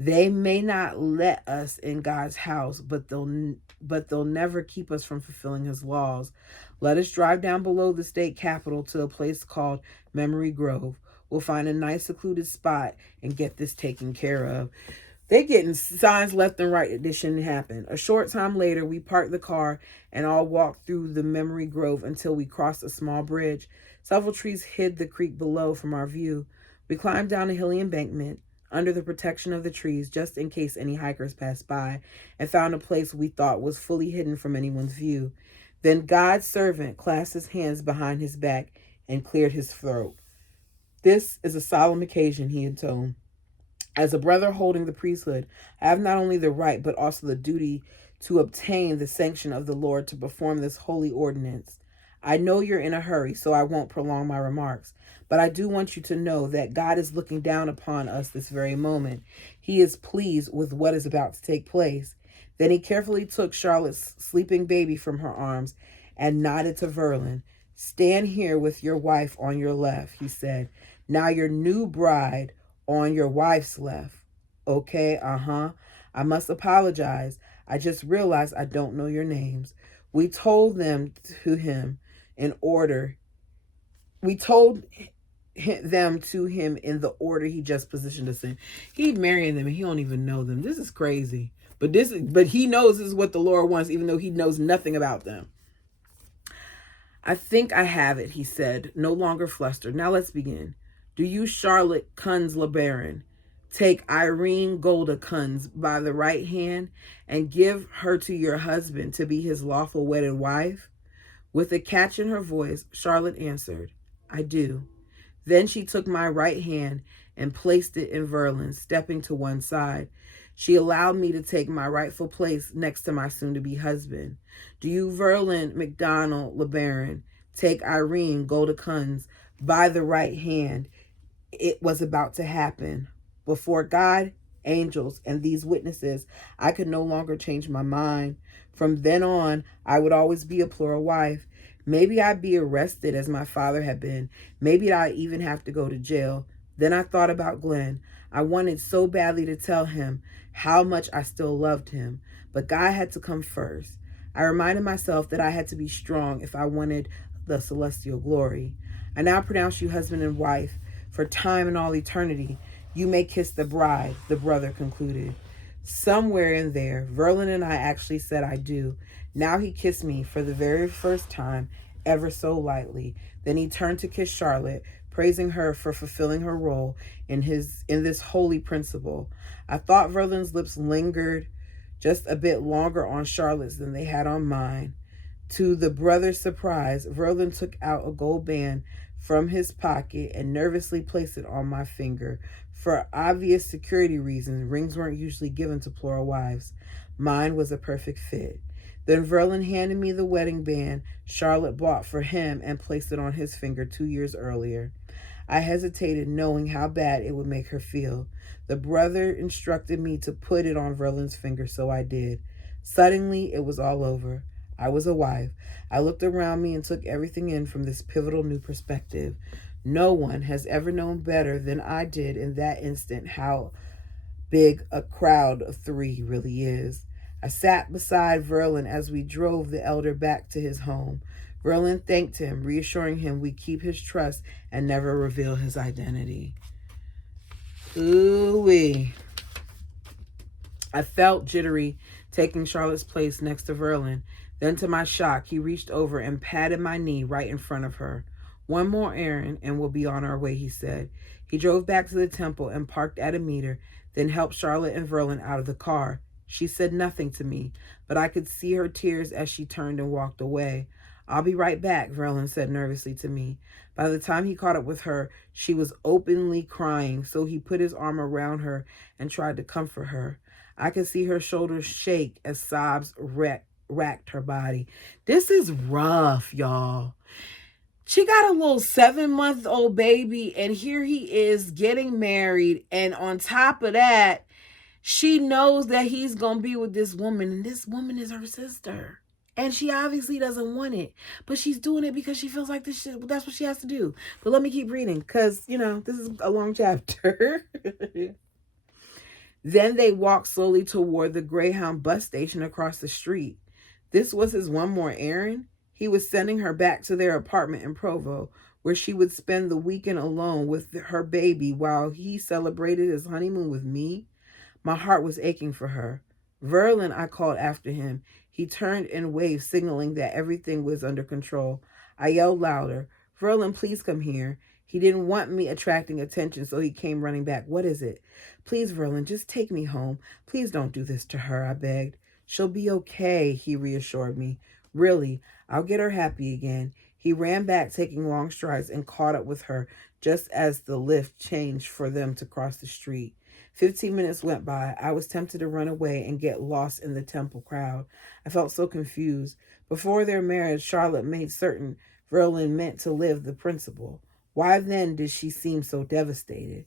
They may not let us in God's house, but they'll never keep us from fulfilling his laws. Let us drive down below the state capitol to a place called Memory Grove. We'll find a nice secluded spot and get this taken care of. They're getting signs left and right that this shouldn't happen. A short time later, we parked the car and all walked through the Memory Grove until we crossed a small bridge. Several trees hid the creek below from our view. We climbed down a hilly embankment under the protection of the trees just in case any hikers passed by, and found a place we thought was fully hidden from anyone's view. Then God's servant clasped his hands behind his back and cleared his throat. This is a solemn occasion, he intoned. As a brother holding the priesthood, I have not only the right but also the duty to obtain the sanction of the Lord to perform this holy ordinance. I know you're in a hurry, so I won't prolong my remarks. But I do want you to know that God is looking down upon us this very moment. He is pleased with what is about to take place. Then he carefully took Charlotte's sleeping baby from her arms and nodded to Verlin. Stand here with your wife on your left, he said. Now your new bride on your wife's left. Okay, I must apologize. I just realized I don't know your names. We told them to him in the order he just positioned us in. He'd marrying them and he don't even know them. This is crazy. But he knows this is what the Lord wants, even though he knows nothing about them. I think I have it, he said, no longer flustered. Now let's begin. Do you, Charlotte Kunz LeBaron, take Irene Golda Kunz by the right hand and give her to your husband to be his lawful wedded wife? With a catch in her voice, Charlotte answered, I do. Then she took my right hand and placed it in Verlin's, stepping to one side. She allowed me to take my rightful place next to my soon-to-be husband. Do you, Verlin McDonald LeBaron, take Irene Golda Kunz by the right hand? It was about to happen. Before God, angels, and these witnesses, I could no longer change my mind. From then on, I would always be a plural wife. Maybe I'd be arrested as my father had been. Maybe I'd even have to go to jail. Then I thought about Glenn. I wanted so badly to tell him how much I still loved him, but God had to come first. I reminded myself that I had to be strong if I wanted the celestial glory. I now pronounce you husband and wife for time and all eternity. You may kiss the bride, the brother concluded. Somewhere in there, Verlin and I actually said I do. Now he kissed me for the very first time, ever so lightly. Then he turned to kiss Charlotte, praising her for fulfilling her role in this holy principle. I thought Verlin's lips lingered just a bit longer on Charlotte's than they had on mine. To the brother's surprise, Verlin took out a gold band from his pocket and nervously placed it on my finger. For obvious security reasons, rings weren't usually given to plural wives. Mine was a perfect fit. Then Verlin handed me the wedding band Charlotte bought for him and placed it on his finger 2 years earlier. I hesitated, knowing how bad it would make her feel. The brother instructed me to put it on Verlin's finger, so I did. Suddenly, it was all over. I was a wife. I looked around me and took everything in from this pivotal new perspective. No one has ever known better than I did in that instant how big a crowd of three really is. I sat beside Verlin as we drove the elder back to his home. Verlin thanked him, reassuring him we'd keep his trust and never reveal his identity. Ooh-wee. I felt jittery taking Charlotte's place next to Verlin. Then, to my shock, he reached over and patted my knee right in front of her. One more errand and we'll be on our way, he said. He drove back to the temple and parked at a meter, then helped Charlotte and Verlin out of the car. She said nothing to me, but I could see her tears as she turned and walked away. I'll be right back, Verlin said nervously to me. By the time he caught up with her, she was openly crying, so he put his arm around her and tried to comfort her. I could see her shoulders shake as sobs racked her body. This is rough, y'all. She got a little 7-month-old baby, and here he is getting married, and on top of that, she knows that he's going to be with this woman, and this woman is her sister. And she obviously doesn't want it, but she's doing it because she feels like that's what she has to do. But let me keep reading because, this is a long chapter. Then they walked slowly toward the Greyhound bus station across the street. This was his one more errand. He was sending her back to their apartment in Provo, where she would spend the weekend alone with her baby while he celebrated his honeymoon with me. My heart was aching for her. Verlin, I called after him. He turned and waved, signaling that everything was under control. I yelled louder, Verlin, please come here. He didn't want me attracting attention, so he came running back. What is it? Please, Verlin, just take me home. Please don't do this to her, I begged. She'll be okay, he reassured me. Really, I'll get her happy again. He ran back, taking long strides, and caught up with her just as the lift changed for them to cross the street. 15 minutes went by. I was tempted to run away and get lost in the temple crowd. I felt so confused. Before their marriage, Charlotte made certain Verlin meant to live the principle. Why then did she seem so devastated?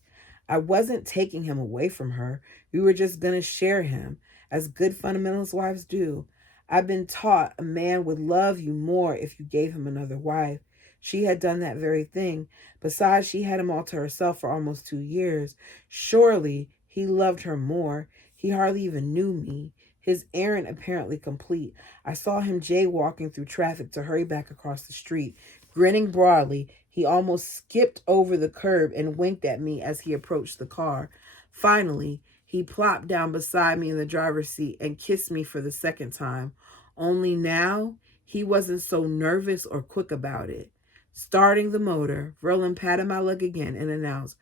I wasn't taking him away from her. We were just going to share him, as good fundamentalist wives do. I've been taught a man would love you more if you gave him another wife. She had done that very thing. Besides, she had him all to herself for almost 2 years. Surely he loved her more. He hardly even knew me. His errand apparently complete, I saw him jaywalking through traffic to hurry back across the street. Grinning broadly, he almost skipped over the curb and winked at me as he approached the car. Finally, he plopped down beside me in the driver's seat and kissed me for the second time. Only now, he wasn't so nervous or quick about it. Starting the motor, Verlin patted my leg again and announced,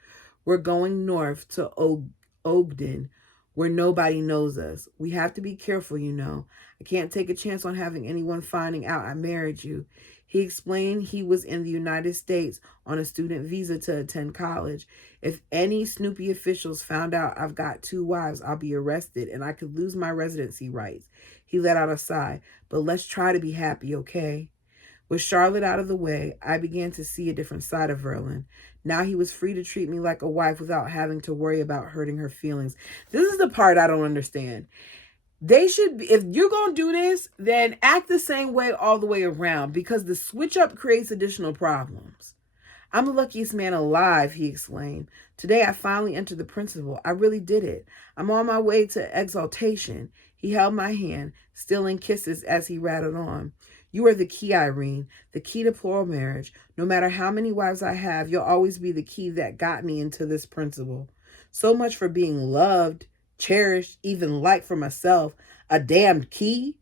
we're going north to Ogden, where nobody knows us. We have to be careful, I can't take a chance on having anyone finding out I married you. He explained he was in the United States on a student visa to attend college. If any Snoopy officials found out I've got 2 wives, I'll be arrested and I could lose my residency rights. He let out a sigh, but let's try to be happy, okay? With Charlotte out of the way, I began to see a different side of Verlin. Now he was free to treat me like a wife without having to worry about hurting her feelings. This is the part I don't understand. They should be, if you're going to do this, then act the same way all the way around, because the switch up creates additional problems. I'm the luckiest man alive, he exclaimed. Today I finally entered the principal. I really did it. I'm on my way to exaltation. He held my hand, stealing kisses as he rattled on. You are the key, Irene, the key to plural marriage. No matter how many wives I have, you'll always be the key that got me into this principle. So much for being loved, cherished, even liked for myself. A damned key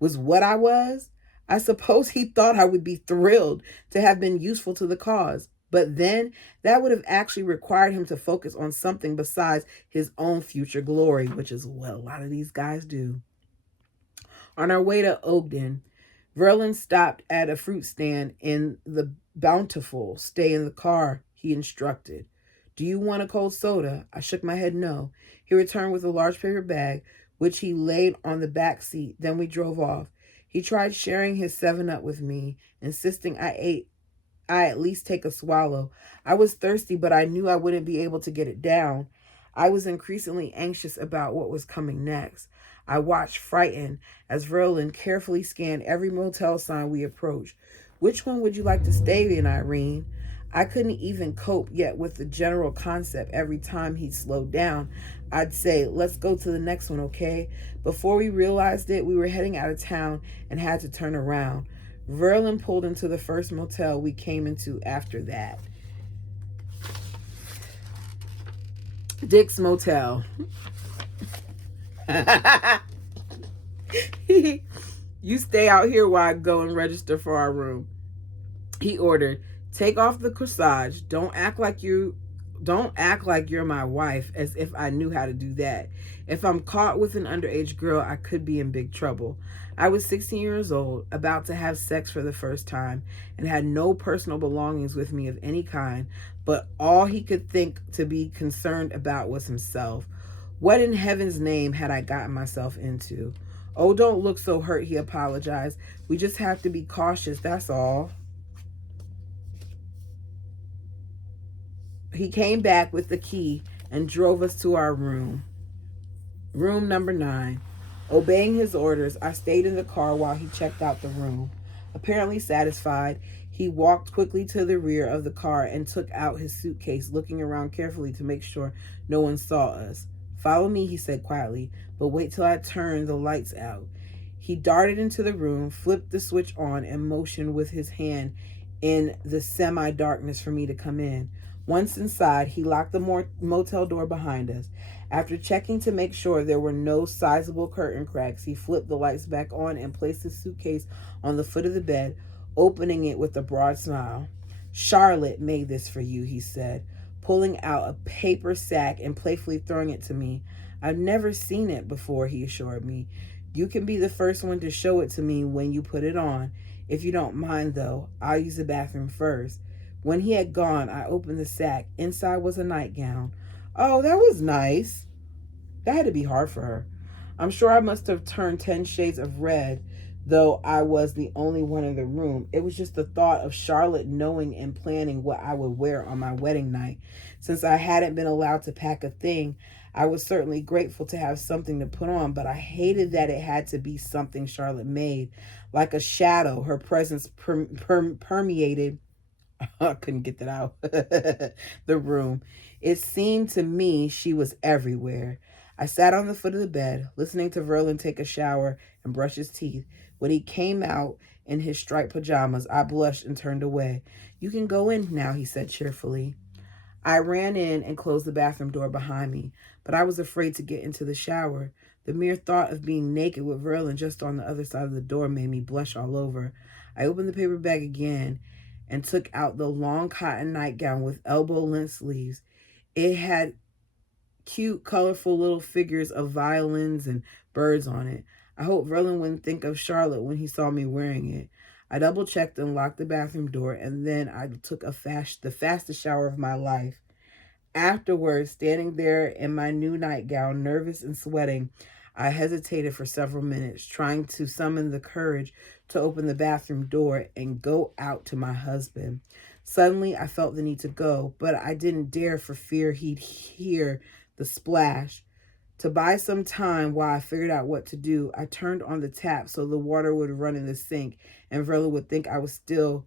was what I was. I suppose he thought I would be thrilled to have been useful to the cause. But then that would have actually required him to focus on something besides his own future glory, which is what a lot of these guys do. On our way to Ogden, Verlin stopped at a fruit stand in the Bountiful. Stay in the car, he instructed. Do you want a cold soda? I shook my head no. He returned with a large paper bag, which he laid on the back seat. Then we drove off. He tried sharing his 7-Up with me, insisting I at least take a swallow. I was thirsty, but I knew I wouldn't be able to get it down. I was increasingly anxious about what was coming next. I watched frightened as Verlin carefully scanned every motel sign we approached. Which one would you like to stay in, Irene? I couldn't even cope yet with the general concept. Every time he'd slow down, I'd say, let's go to the next one, okay? Before we realized it, we were heading out of town and had to turn around. Verlin pulled into the first motel we came into after that. Dick's Motel. You stay out here while I go and register for our room, he ordered. Take off the corsage. Don't act like you're my wife, as if I knew how to do that. If I'm caught with an underage girl, I could be in big trouble. I was 16 years old, about to have sex for the first time, and had no personal belongings with me of any kind, but all he could think to be concerned about was himself. What in heaven's name had I gotten myself into? Oh, don't look so hurt, he apologized. We just have to be cautious, that's all. He came back with the key and drove us to our room. Room number 9. Obeying his orders, I stayed in the car while he checked out the room. Apparently satisfied, he walked quickly to the rear of the car and took out his suitcase, looking around carefully to make sure no one saw us. Follow me, he said quietly, but wait till I turn the lights out. He darted into the room, flipped the switch on, and motioned with his hand in the semi-darkness for me to come in. Once inside, he locked the motel door behind us. After checking to make sure there were no sizable curtain cracks, he flipped the lights back on and placed his suitcase on the foot of the bed, opening it with a broad smile. Charlotte made this for you, he said, pulling out a paper sack and playfully throwing it to me. I've never seen it before, he assured me. You can be the first one to show it to me when you put it on. If you don't mind, though, I'll use the bathroom first. When he had gone, I opened the sack. Inside was a nightgown. Oh, that was nice. That had to be hard for her. I'm sure I must have turned 10 shades of red, though I was the only one in the room. It was just the thought of Charlotte knowing and planning what I would wear on my wedding night. Since I hadn't been allowed to pack a thing, I was certainly grateful to have something to put on, but I hated that it had to be something Charlotte made. Like a shadow, her presence permeated I couldn't get that out. The room. It seemed to me she was everywhere. I sat on the foot of the bed, listening to Verlin take a shower and brush his teeth. When he came out in his striped pajamas, I blushed and turned away. You can go in now, he said cheerfully. I ran in and closed the bathroom door behind me, but I was afraid to get into the shower. The mere thought of being naked with Verlin just on the other side of the door made me blush all over. I opened the paper bag again and took out the long cotton nightgown with elbow-length sleeves. It had cute, colorful little figures of violins and birds on it. I hoped Verlin wouldn't think of Charlotte when he saw me wearing it. I double-checked and locked the bathroom door, and then I took the fastest shower of my life. Afterwards, standing there in my new nightgown, nervous and sweating, I hesitated for several minutes, trying to summon the courage to open the bathroom door and go out to my husband. Suddenly, I felt the need to go, but I didn't dare for fear he'd hear the splash. To buy some time while I figured out what to do, I turned on the tap so the water would run in the sink and Verla would think I was still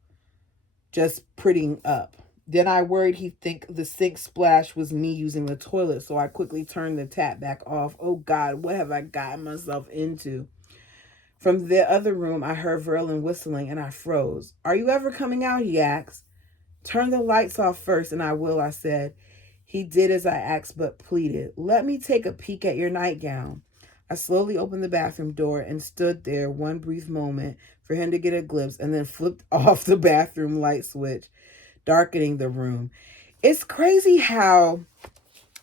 just prettying up. Then I worried he'd think the sink splash was me using the toilet, so I quickly turned the tap back off. Oh God, what have I gotten myself into? From the other room, I heard Verlin whistling and I froze. Are you ever coming out? He asked. Turn the lights off first and I will, I said. He did as I asked but pleaded. Let me take a peek at your nightgown. I slowly opened the bathroom door and stood there one brief moment for him to get a glimpse and then flipped off the bathroom light switch, darkening the room. It's crazy how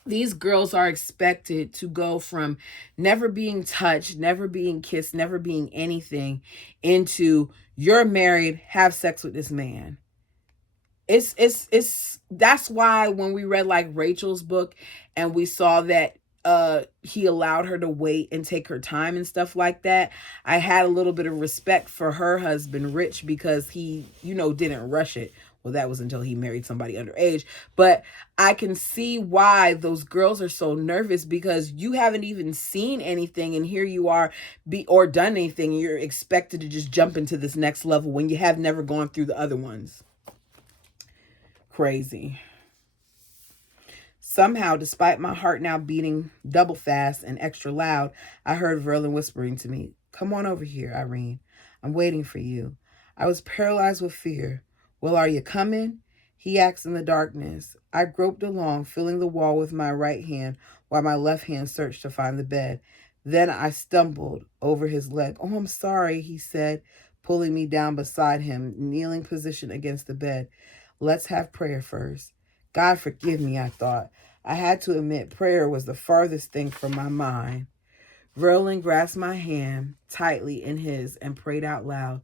These girls are expected to go from never being touched, never being kissed, never being anything into you're married, have sex with this man. It's that's why when we read like Rachel's book and we saw that he allowed her to wait and take her time and stuff like that, I had a little bit of respect for her husband Rich because he, didn't rush it. Well, that was until he married somebody underage. But I can see why those girls are so nervous because you haven't even seen anything and here you are or done anything and you're expected to just jump into this next level when you have never gone through the other ones. Crazy. Somehow, despite my heart now beating double fast and extra loud, I heard Verlin whispering to me, "Come on over here, Irene. I'm waiting for you." I was paralyzed with fear. "Well, are you coming?" he asked in the darkness. I groped along, feeling the wall with my right hand while my left hand searched to find the bed. Then I stumbled over his leg. "Oh, I'm sorry," he said, pulling me down beside him, kneeling position against the bed. "Let's have prayer first." God forgive me, I thought. I had to admit prayer was the farthest thing from my mind. Verlin grasped my hand tightly in his and prayed out loud.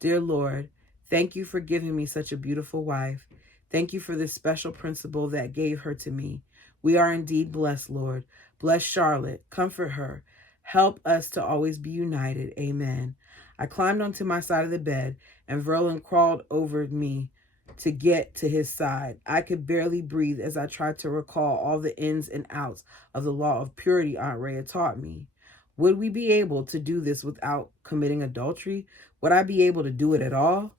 "Dear Lord, thank you for giving me such a beautiful wife. Thank you for this special principle that gave her to me. We are indeed blessed, Lord. Bless Charlotte. Comfort her. Help us to always be united. Amen." I climbed onto my side of the bed, and Verlin crawled over me to get to his side. I could barely breathe as I tried to recall all the ins and outs of the law of purity Aunt Ray had taught me. Would we be able to do this without committing adultery? Would I be able to do it at all?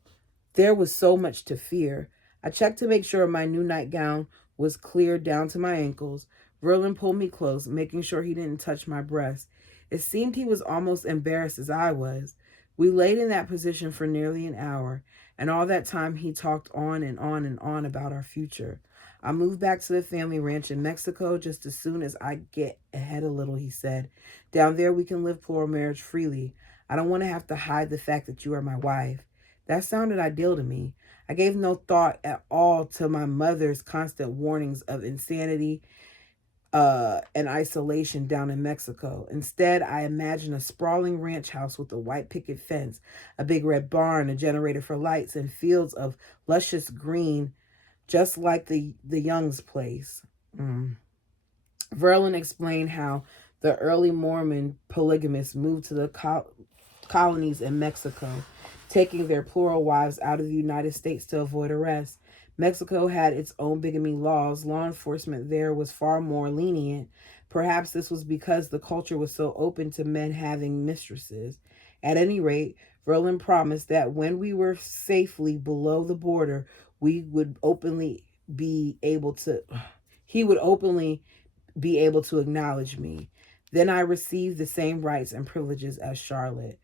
There was so much to fear. I checked to make sure my new nightgown was clear down to my ankles. Verlin pulled me close, making sure he didn't touch my breast. It seemed he was almost embarrassed as I was. We laid in that position for nearly an hour, and all that time he talked on and on and on about our future. "I moved back to the family ranch in Mexico just as soon as I get ahead a little," he said. "Down there we can live plural marriage freely. I don't want to have to hide the fact that you are my wife." That sounded ideal to me. I gave no thought at all to my mother's constant warnings of insanity and isolation down in Mexico. Instead, I imagined a sprawling ranch house with a white picket fence, a big red barn, a generator for lights, and fields of luscious green, just like the Young's place. Verlin explained how the early Mormon polygamists moved to the colonies in Mexico, taking their plural wives out of the United States to avoid arrest. Mexico had its own bigamy laws. Law enforcement there was far more lenient. Perhaps this was because the culture was so open to men having mistresses. At any rate, Verlin promised that when we were safely below the border, he would openly be able to acknowledge me. Then I received the same rights and privileges as Charlotte.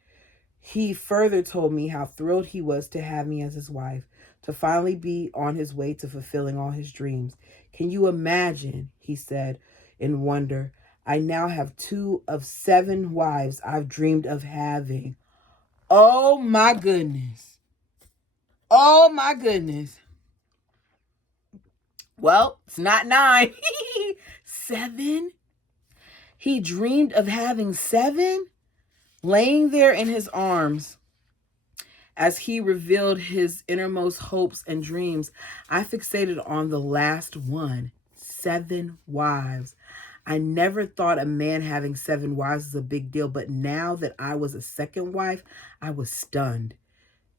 He further told me how thrilled he was to have me as his wife, to finally be on his way to fulfilling all his dreams. "Can you imagine?" he said in wonder. "I now have 2 of 7 wives I've dreamed of having." Oh my goodness. Oh my goodness. Well, it's not 9. 7? He dreamed of having 7? Laying there in his arms, as he revealed his innermost hopes and dreams, I fixated on the last one. 7 wives. I never thought a man having 7 wives was a big deal, but now that I was a second wife, I was stunned.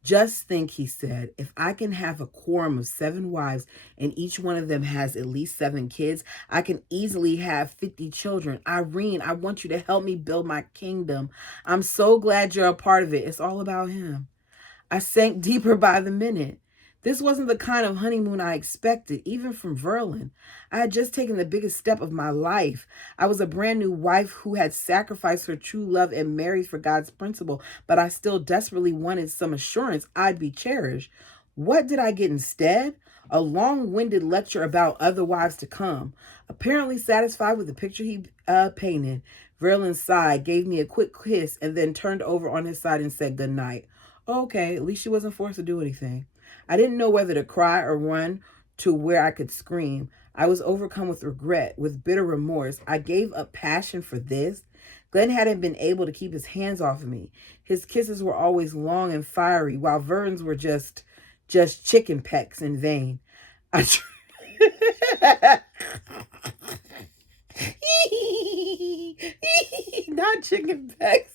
"Just think," he said, "if I can have a quorum of 7 wives and each one of them has at least 7 kids, I can easily have 50 children. Irene, I want you to help me build my kingdom. I'm so glad you're a part of it. It's all about him." I sank deeper by the minute. This wasn't the kind of honeymoon I expected, even from Verlin. I had just taken the biggest step of my life. I was a brand new wife who had sacrificed her true love and married for God's principle, but I still desperately wanted some assurance I'd be cherished. What did I get instead? A long-winded lecture about other wives to come. Apparently satisfied with the picture he painted, Verlin sighed, gave me a quick kiss, and then turned over on his side and said goodnight. Okay, at least she wasn't forced to do anything. I didn't know whether to cry or run to where I could scream. I was overcome with regret, with bitter remorse. I gave up passion for this. Glenn hadn't been able to keep his hands off of me. His kisses were always long and fiery, while Vern's were just chicken pecks in vain. I not chicken pecks.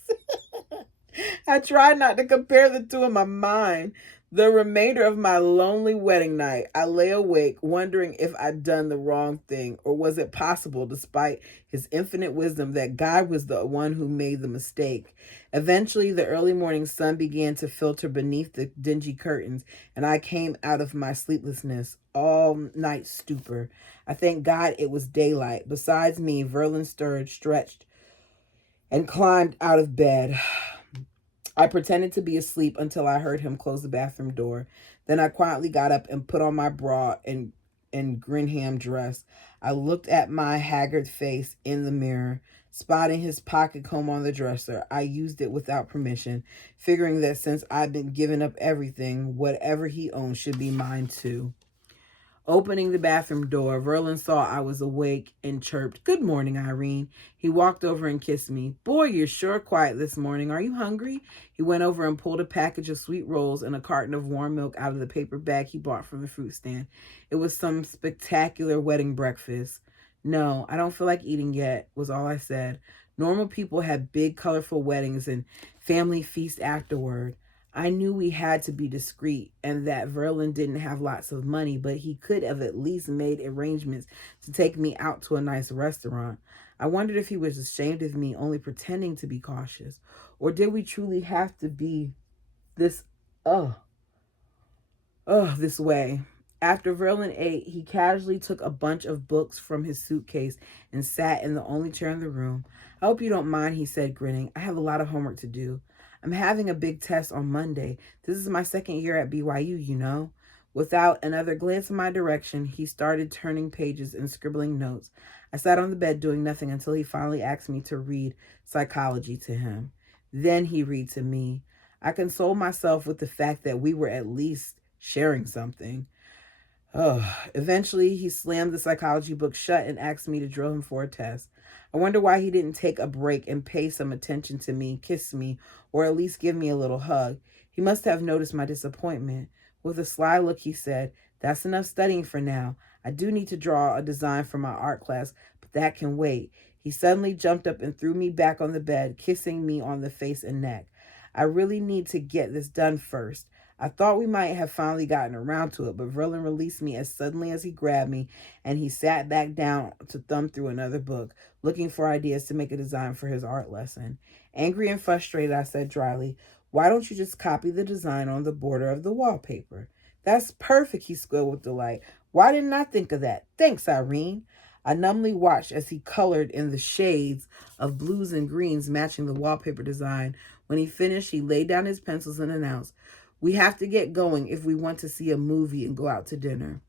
I tried not to compare the two in my mind. The remainder of my lonely wedding night, I lay awake wondering if I'd done the wrong thing, or was it possible, despite his infinite wisdom, that God was the one who made the mistake. Eventually, the early morning sun began to filter beneath the dingy curtains, and I came out of my sleeplessness, all night stupor. I thank God it was daylight. Besides me, Verlin stirred, stretched, and climbed out of bed. I pretended to be asleep until I heard him close the bathroom door. Then I quietly got up and put on my bra and Grinham dress. I looked at my haggard face in the mirror, spotting his pocket comb on the dresser. I used it without permission, figuring that since I'd been giving up everything, whatever he owned should be mine too. Opening the bathroom door, Verlin saw I was awake and chirped, "Good morning, Irene." He walked over and kissed me. "Boy, you're sure quiet this morning. Are you hungry?" He went over and pulled a package of sweet rolls and a carton of warm milk out of the paper bag he bought from the fruit stand. It was some spectacular wedding breakfast. "No, I don't feel like eating yet," was all I said. Normal people had big, colorful weddings and family feast afterward. I knew we had to be discreet and that Verlin didn't have lots of money, but he could have at least made arrangements to take me out to a nice restaurant. I wondered if he was ashamed of me only pretending to be cautious, or did we truly have to be this, this way? After Verlin ate, he casually took a bunch of books from his suitcase and sat in the only chair in the room. "I hope you don't mind," he said, grinning. "I have a lot of homework to do. I'm having a big test on Monday. This is my second year at BYU, you know." Without another glance in my direction, he started turning pages and scribbling notes. I sat on the bed doing nothing until he finally asked me to read psychology to him. Then he read to me. I consoled myself with the fact that we were at least sharing something. Eventually, he slammed the psychology book shut and asked me to drill him for a test. I wonder why he didn't take a break and pay some attention to me, kiss me, or at least give me a little hug. He must have noticed my disappointment. With a sly look, he said, "That's enough studying for now. I do need to draw a design for my art class, but that can wait." He suddenly jumped up and threw me back on the bed, kissing me on the face and neck. "I really need to get this done first." I thought we might have finally gotten around to it, but Verlin released me as suddenly as he grabbed me, and he sat back down to thumb through another book, looking for ideas to make a design for his art lesson. Angry and frustrated, I said dryly, "Why don't you just copy the design on the border of the wallpaper?" "That's perfect," he squealed with delight. "Why didn't I think of that? Thanks, Irene." I numbly watched as he colored in the shades of blues and greens matching the wallpaper design. When he finished, he laid down his pencils and announced, "We have to get going if we want to see a movie and go out to dinner."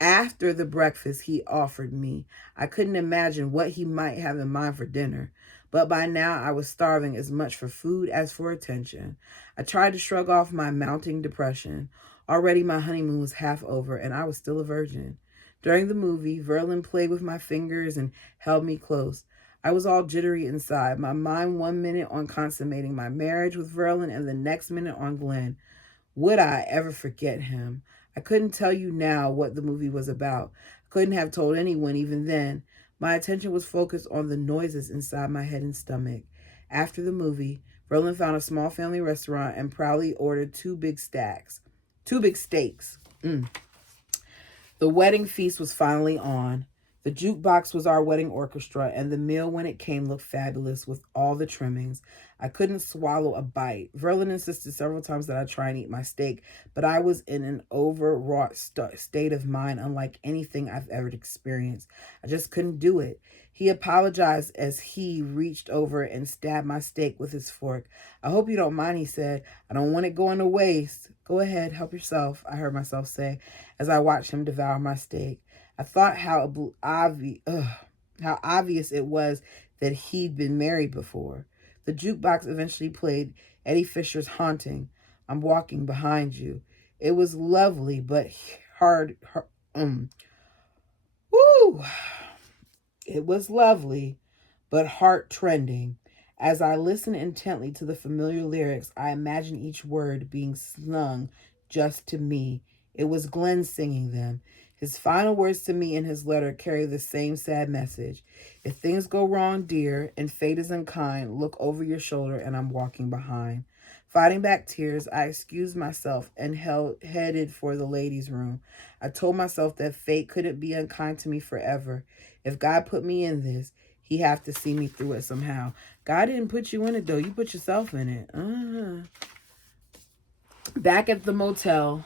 After the breakfast he offered me, I couldn't imagine what he might have in mind for dinner, but by now I was starving as much for food as for attention. I tried to shrug off my mounting depression. Already my honeymoon was half over, and I was still a virgin. During the movie, Verlin played with my fingers and held me close. I was all jittery inside, my mind 1 minute on consummating my marriage with Verlin and the next minute on Glenn. Would I ever forget him? I couldn't tell you now what the movie was about. I couldn't have told anyone even then. My attention was focused on the noises inside my head and stomach. After the movie, Verlin found a small family restaurant and proudly ordered two big steaks. The wedding feast was finally on. The jukebox was our wedding orchestra, and the meal when it came looked fabulous with all the trimmings. I couldn't swallow a bite. Verlin insisted several times that I try and eat my steak, but I was in an overwrought state of mind unlike anything I've ever experienced. I just couldn't do it. He apologized as he reached over and stabbed my steak with his fork. "I hope you don't mind," he said. "I don't want it going to waste." "Go ahead, help yourself," I heard myself say as I watched him devour my steak. I thought how obvious it was that he'd been married before. The jukebox eventually played Eddie Fisher's Haunting. I'm Walking Behind You. It was lovely, but Woo! It was lovely, but heart trending. As I listened intently to the familiar lyrics, I imagined each word being sung just to me. It was Glenn singing them. His final words to me in his letter carry the same sad message. If things go wrong, dear, and fate is unkind, look over your shoulder and I'm walking behind. Fighting back tears, I excused myself and headed for the ladies' room. I told myself that fate couldn't be unkind to me forever. If God put me in this, he have to see me through it somehow. God didn't put you in it, though. You put yourself in it. Back at the motel,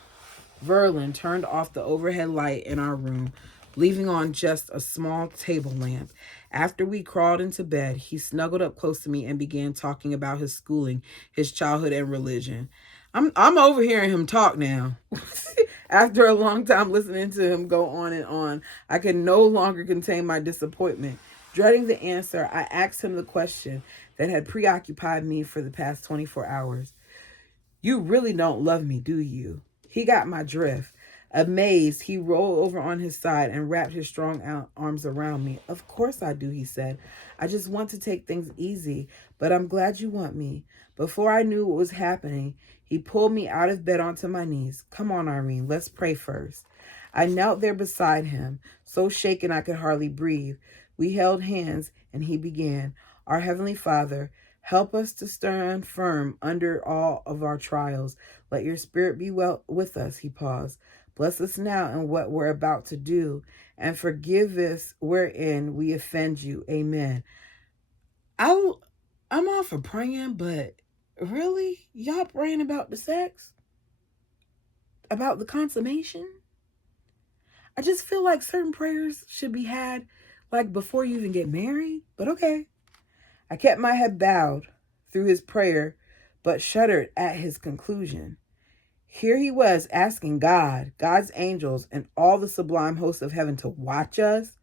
Verlin turned off the overhead light in our room, leaving on just a small table lamp. After we crawled into bed, he snuggled up close to me and began talking about his schooling, his childhood, and religion. I'm overhearing him talk now. After a long time listening to him go on and on, I could no longer contain my disappointment. Dreading the answer, I asked him the question that had preoccupied me for the past 24 hours. You really don't love me, do you? He got my drift. Amazed, he rolled over on his side and wrapped his strong arms around me. Of course I do, he said. I just want to take things easy, but I'm glad you want me. Before I knew what was happening, he pulled me out of bed onto my knees. Come on, Irene, let's pray first. I knelt there beside him, so shaken I could hardly breathe. We held hands, and he began, Our Heavenly Father, help us to stand firm under all of our trials. Let your spirit be well with us, he paused. Bless us now in what we're about to do, and forgive us wherein we offend you. Amen. I'm all for praying, but really? Y'all praying about the sex? About the consummation? I just feel like certain prayers should be had like before you even get married, but okay. I kept my head bowed through his prayer, but shuddered at his conclusion. Here he was asking God, God's angels, and all the sublime hosts of heaven to watch us.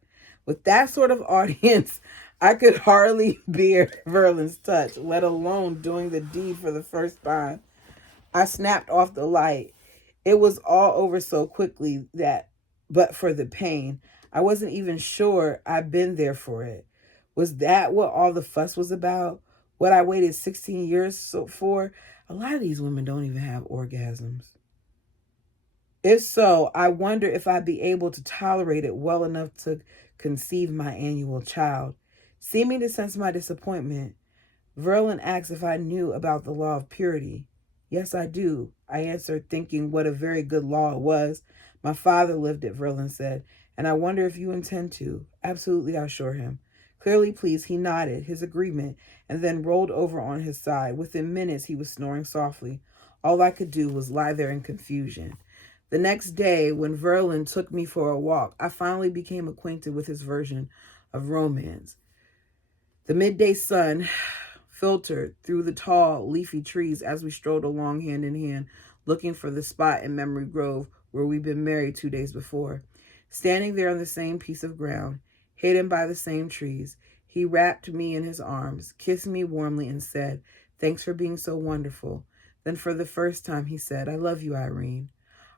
With that sort of audience, I could hardly bear Verlin's touch, let alone doing the deed for the first time. I snapped off the light. It was all over so quickly that, but for the pain, I wasn't even sure I'd been there for it. Was that what all the fuss was about? What I waited 16 years for? A lot of these women don't even have orgasms. If so, I wonder if I'd be able to tolerate it well enough to conceive my annual child. Seeming to sense my disappointment, Verlin asked if I knew about the law of purity. Yes, I do, I answered, thinking what a very good law it was. My father lived it, Verlin said, and I wonder if you intend to. Absolutely, I assure him. Clearly pleased, he nodded his agreement and then rolled over on his side. Within minutes, he was snoring softly. All I could do was lie there in confusion. The next day, when Verlin took me for a walk, I finally became acquainted with his version of romance. The midday sun filtered through the tall, leafy trees as we strolled along hand in hand, looking for the spot in Memory Grove where we'd been married 2 days before. Standing there on the same piece of ground, hidden by the same trees, he wrapped me in his arms, kissed me warmly, and said, Thanks for being so wonderful. Then for the first time, he said, I love you, Irene.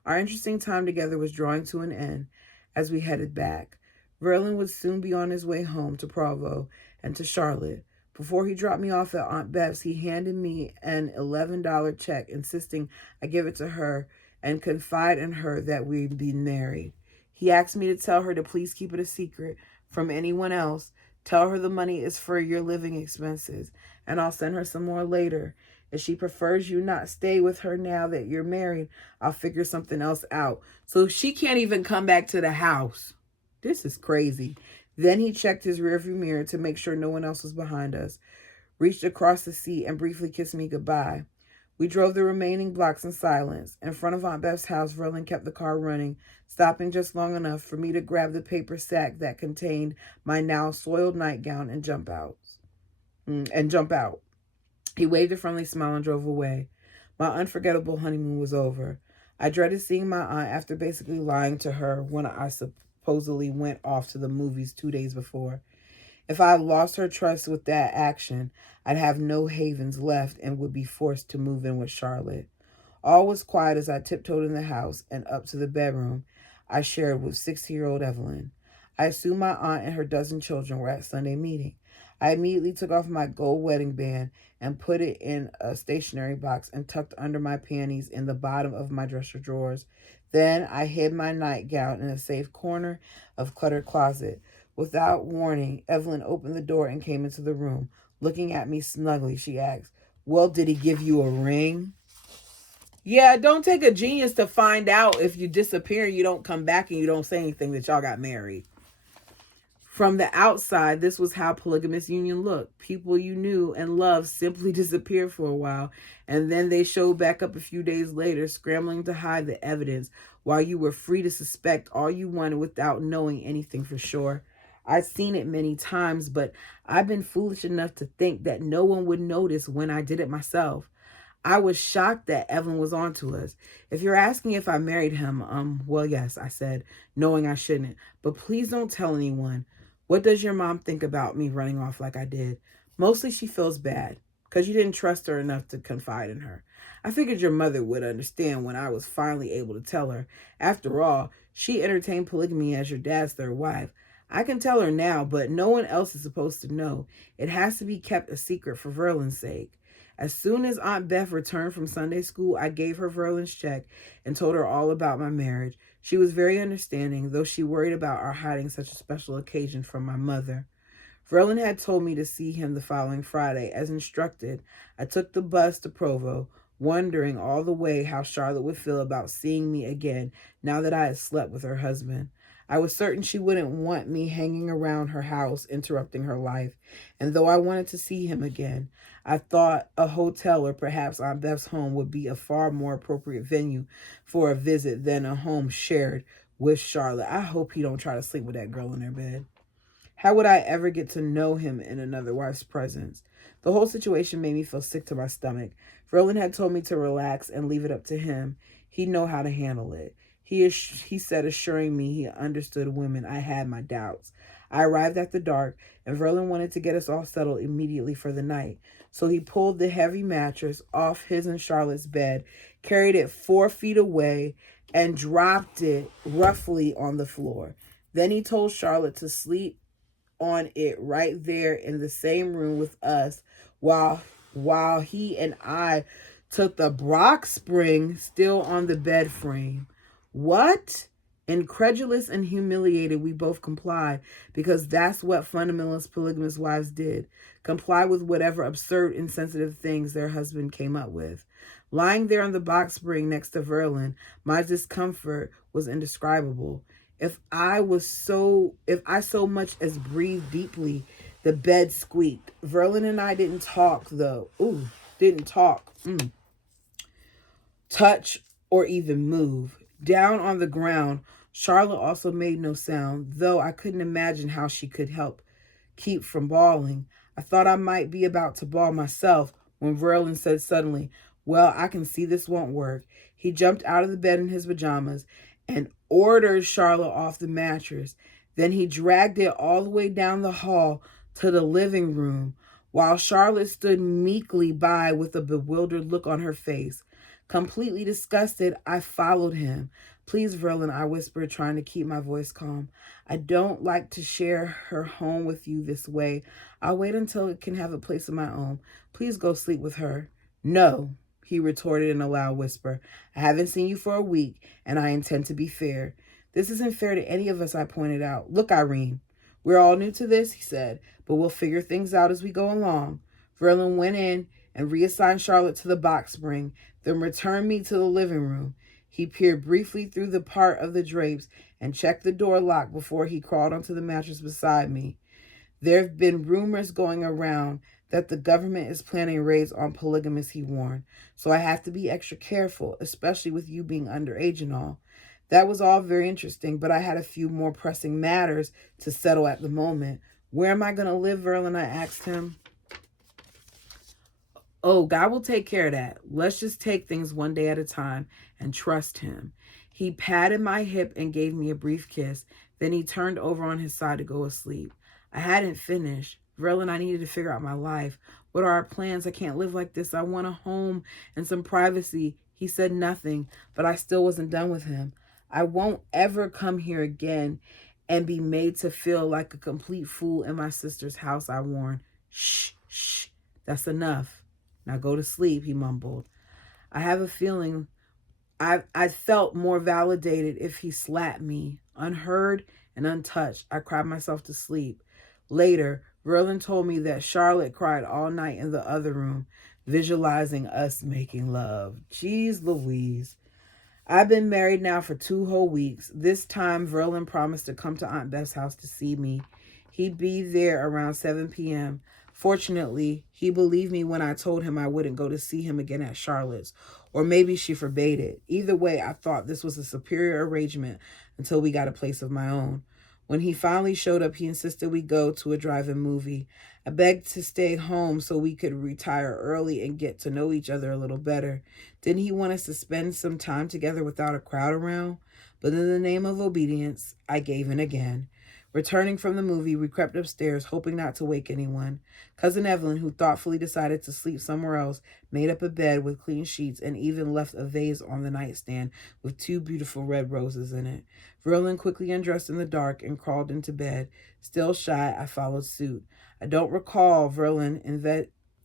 Our interesting time together was drawing to an end as we headed back. Verlin would soon be on his way home to Provo and to Charlotte. Before he dropped me off at Aunt Beth's, he handed me an $11 check, insisting I give it to her and confide in her that we'd be married. He asked me to tell her to please keep it a secret from anyone else. Tell her the money is for your living expenses, and I'll send her some more later. If she prefers you not stay with her now that you're married, I'll figure something else out. So she can't even come back to the house. This is crazy. Then he checked his rearview mirror to make sure no one else was behind us, reached across the seat, and briefly kissed me goodbye. We drove the remaining blocks in silence. In front of Aunt Beth's house, Verlin kept the car running, stopping just long enough for me to grab the paper sack that contained my now soiled nightgown and jump out. He waved a friendly smile and drove away. My unforgettable honeymoon was over. I dreaded seeing my aunt after basically lying to her when I supposedly went off to the movies 2 days before. If I lost her trust with that action, I'd have no havens left and would be forced to move in with Charlotte. All was quiet as I tiptoed in the house and up to the bedroom. I shared with 60-year-old Evelyn. I assumed my aunt and her dozen children were at Sunday meeting. I immediately took off my gold wedding band and put it in a stationery box and tucked under my panties in the bottom of my dresser drawers. Then I hid my nightgown in a safe corner of cluttered closet. Without warning, Evelyn opened the door and came into the room. Looking at me snugly, she asked, "Well, did he give you a ring?" Yeah, don't take a genius to find out if you disappear, you don't come back, and you don't say anything that y'all got married. From the outside, this was how polygamous union looked. People you knew and loved simply disappeared for a while, and then they showed back up a few days later, scrambling to hide the evidence, while you were free to suspect all you wanted without knowing anything for sure. I've seen it many times, but I've been foolish enough to think that no one would notice when I did it myself. I was shocked that Evelyn was onto us. If you're asking if I married him, well, yes, I said, knowing I shouldn't. But please don't tell anyone. What does your mom think about me running off like I did? Mostly she feels bad because you didn't trust her enough to confide in her. I figured your mother would understand when I was finally able to tell her. After all, she entertained polygamy as your dad's third wife. I can tell her now, but no one else is supposed to know. It has to be kept a secret for Verlin's sake. As soon as Aunt Beth returned from Sunday school, I gave her Verlin's check and told her all about my marriage. She was very understanding, though she worried about our hiding such a special occasion from my mother. Verlin had told me to see him the following Friday. As instructed, I took the bus to Provo, wondering all the way how Charlotte would feel about seeing me again now that I had slept with her husband. I was certain she wouldn't want me hanging around her house, interrupting her life. And though I wanted to see him again, I thought a hotel or perhaps Aunt Beth's home would be a far more appropriate venue for a visit than a home shared with Charlotte. I hope he don't try to sleep with that girl in their bed. How would I ever get to know him in another wife's presence? The whole situation made me feel sick to my stomach. Verlin had told me to relax and leave it up to him. He'd know how to handle it. He said, assuring me he understood women. I had my doubts. I arrived after dark, and Verlin wanted to get us all settled immediately for the night. So he pulled the heavy mattress off his and Charlotte's bed, carried it 4 feet away, and dropped it roughly on the floor. Then he told Charlotte to sleep on it right there in the same room with us while he and I took the Brock spring still on the bed frame. What? Incredulous and humiliated, we both complied, because that's what fundamentalist polygamous wives did. Comply with whatever absurd, insensitive things their husband came up with. Lying there on the box spring next to Verlin, my discomfort was indescribable. If I so much as breathed deeply, the bed squeaked. Verlin and I didn't talk, though. Didn't talk. Touch or even move. Down on the ground, Charlotte also made no sound, though I couldn't imagine how she could keep from bawling. I thought I might be about to bawl myself when Verlin said suddenly, "Well, I can see this won't work." He jumped out of the bed in his pajamas and ordered Charlotte off the mattress. Then he dragged it all the way down the hall to the living room, while Charlotte stood meekly by with a bewildered look on her face. Completely disgusted, I followed him. "Please, Verlin," I whispered, trying to keep my voice calm. "I don't like to share her home with you this way. I'll wait until it can have a place of my own. Please go sleep with her." "No," he retorted in a loud whisper. "I haven't seen you for a week, and I intend to be fair." "This isn't fair to any of us," I pointed out. "Look, Irene, we're all new to this," he said, "but we'll figure things out as we go along." Verlin went in and reassigned Charlotte to the box spring, then returned me to the living room. He peered briefly through the part of the drapes and checked the door lock before he crawled onto the mattress beside me. "There have been rumors going around that the government is planning raids on polygamists," he warned. "So I have to be extra careful, especially with you being underage and all." That was all very interesting, but I had a few more pressing matters to settle at the moment. "Where am I going to live, Verlin?" I asked him. "Oh, God will take care of that. Let's just take things one day at a time and trust him." He patted my hip and gave me a brief kiss. Then he turned over on his side to go asleep. I hadn't finished. "Verlin, I needed to figure out my life. What are our plans? I can't live like this. I want a home and some privacy." He said nothing, but I still wasn't done with him. I won't ever come here again and be made to feel like a complete fool in my sister's house, I warned. Shh, shh, that's enough. Now go to sleep, he mumbled. I have a feeling I felt more validated if he slapped me. Unheard and untouched, I cried myself to sleep. Later, Verlin told me that Charlotte cried all night in the other room, visualizing us making love. Jeez Louise. I've been married now for 2 whole weeks. This time, Verlin promised to come to Aunt Beth's house to see me. He'd be there around 7 p.m. Fortunately, he believed me when I told him I wouldn't go to see him again at Charlotte's, or maybe she forbade it. Either way, I thought this was a superior arrangement until we got a place of my own. When he finally showed up, he insisted we go to a drive-in movie. I begged to stay home so we could retire early and get to know each other a little better. Didn't he want us to spend some time together without a crowd around? But in the name of obedience, I gave in again. Returning from the movie, we crept upstairs, hoping not to wake anyone. Cousin Evelyn, who thoughtfully decided to sleep somewhere else, made up a bed with clean sheets and even left a vase on the nightstand with 2 beautiful red roses in it. Verlin quickly undressed in the dark and crawled into bed. Still shy, I followed suit. I don't recall Verlin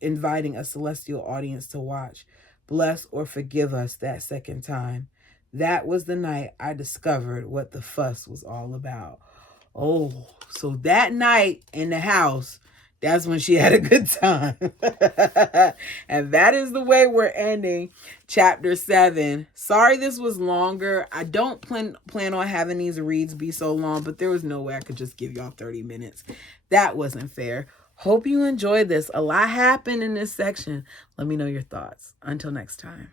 inviting a celestial audience to watch. Bless or forgive us that second time. That was the night I discovered what the fuss was all about. Oh, so that night in the house, that's when she had a good time. And that is the way we're ending chapter 7. Sorry this was longer. I don't plan on having these reads be so long, but there was no way I could just give y'all 30 minutes. That wasn't fair. Hope you enjoyed this. A lot happened in this section. Let me know your thoughts. Until next time.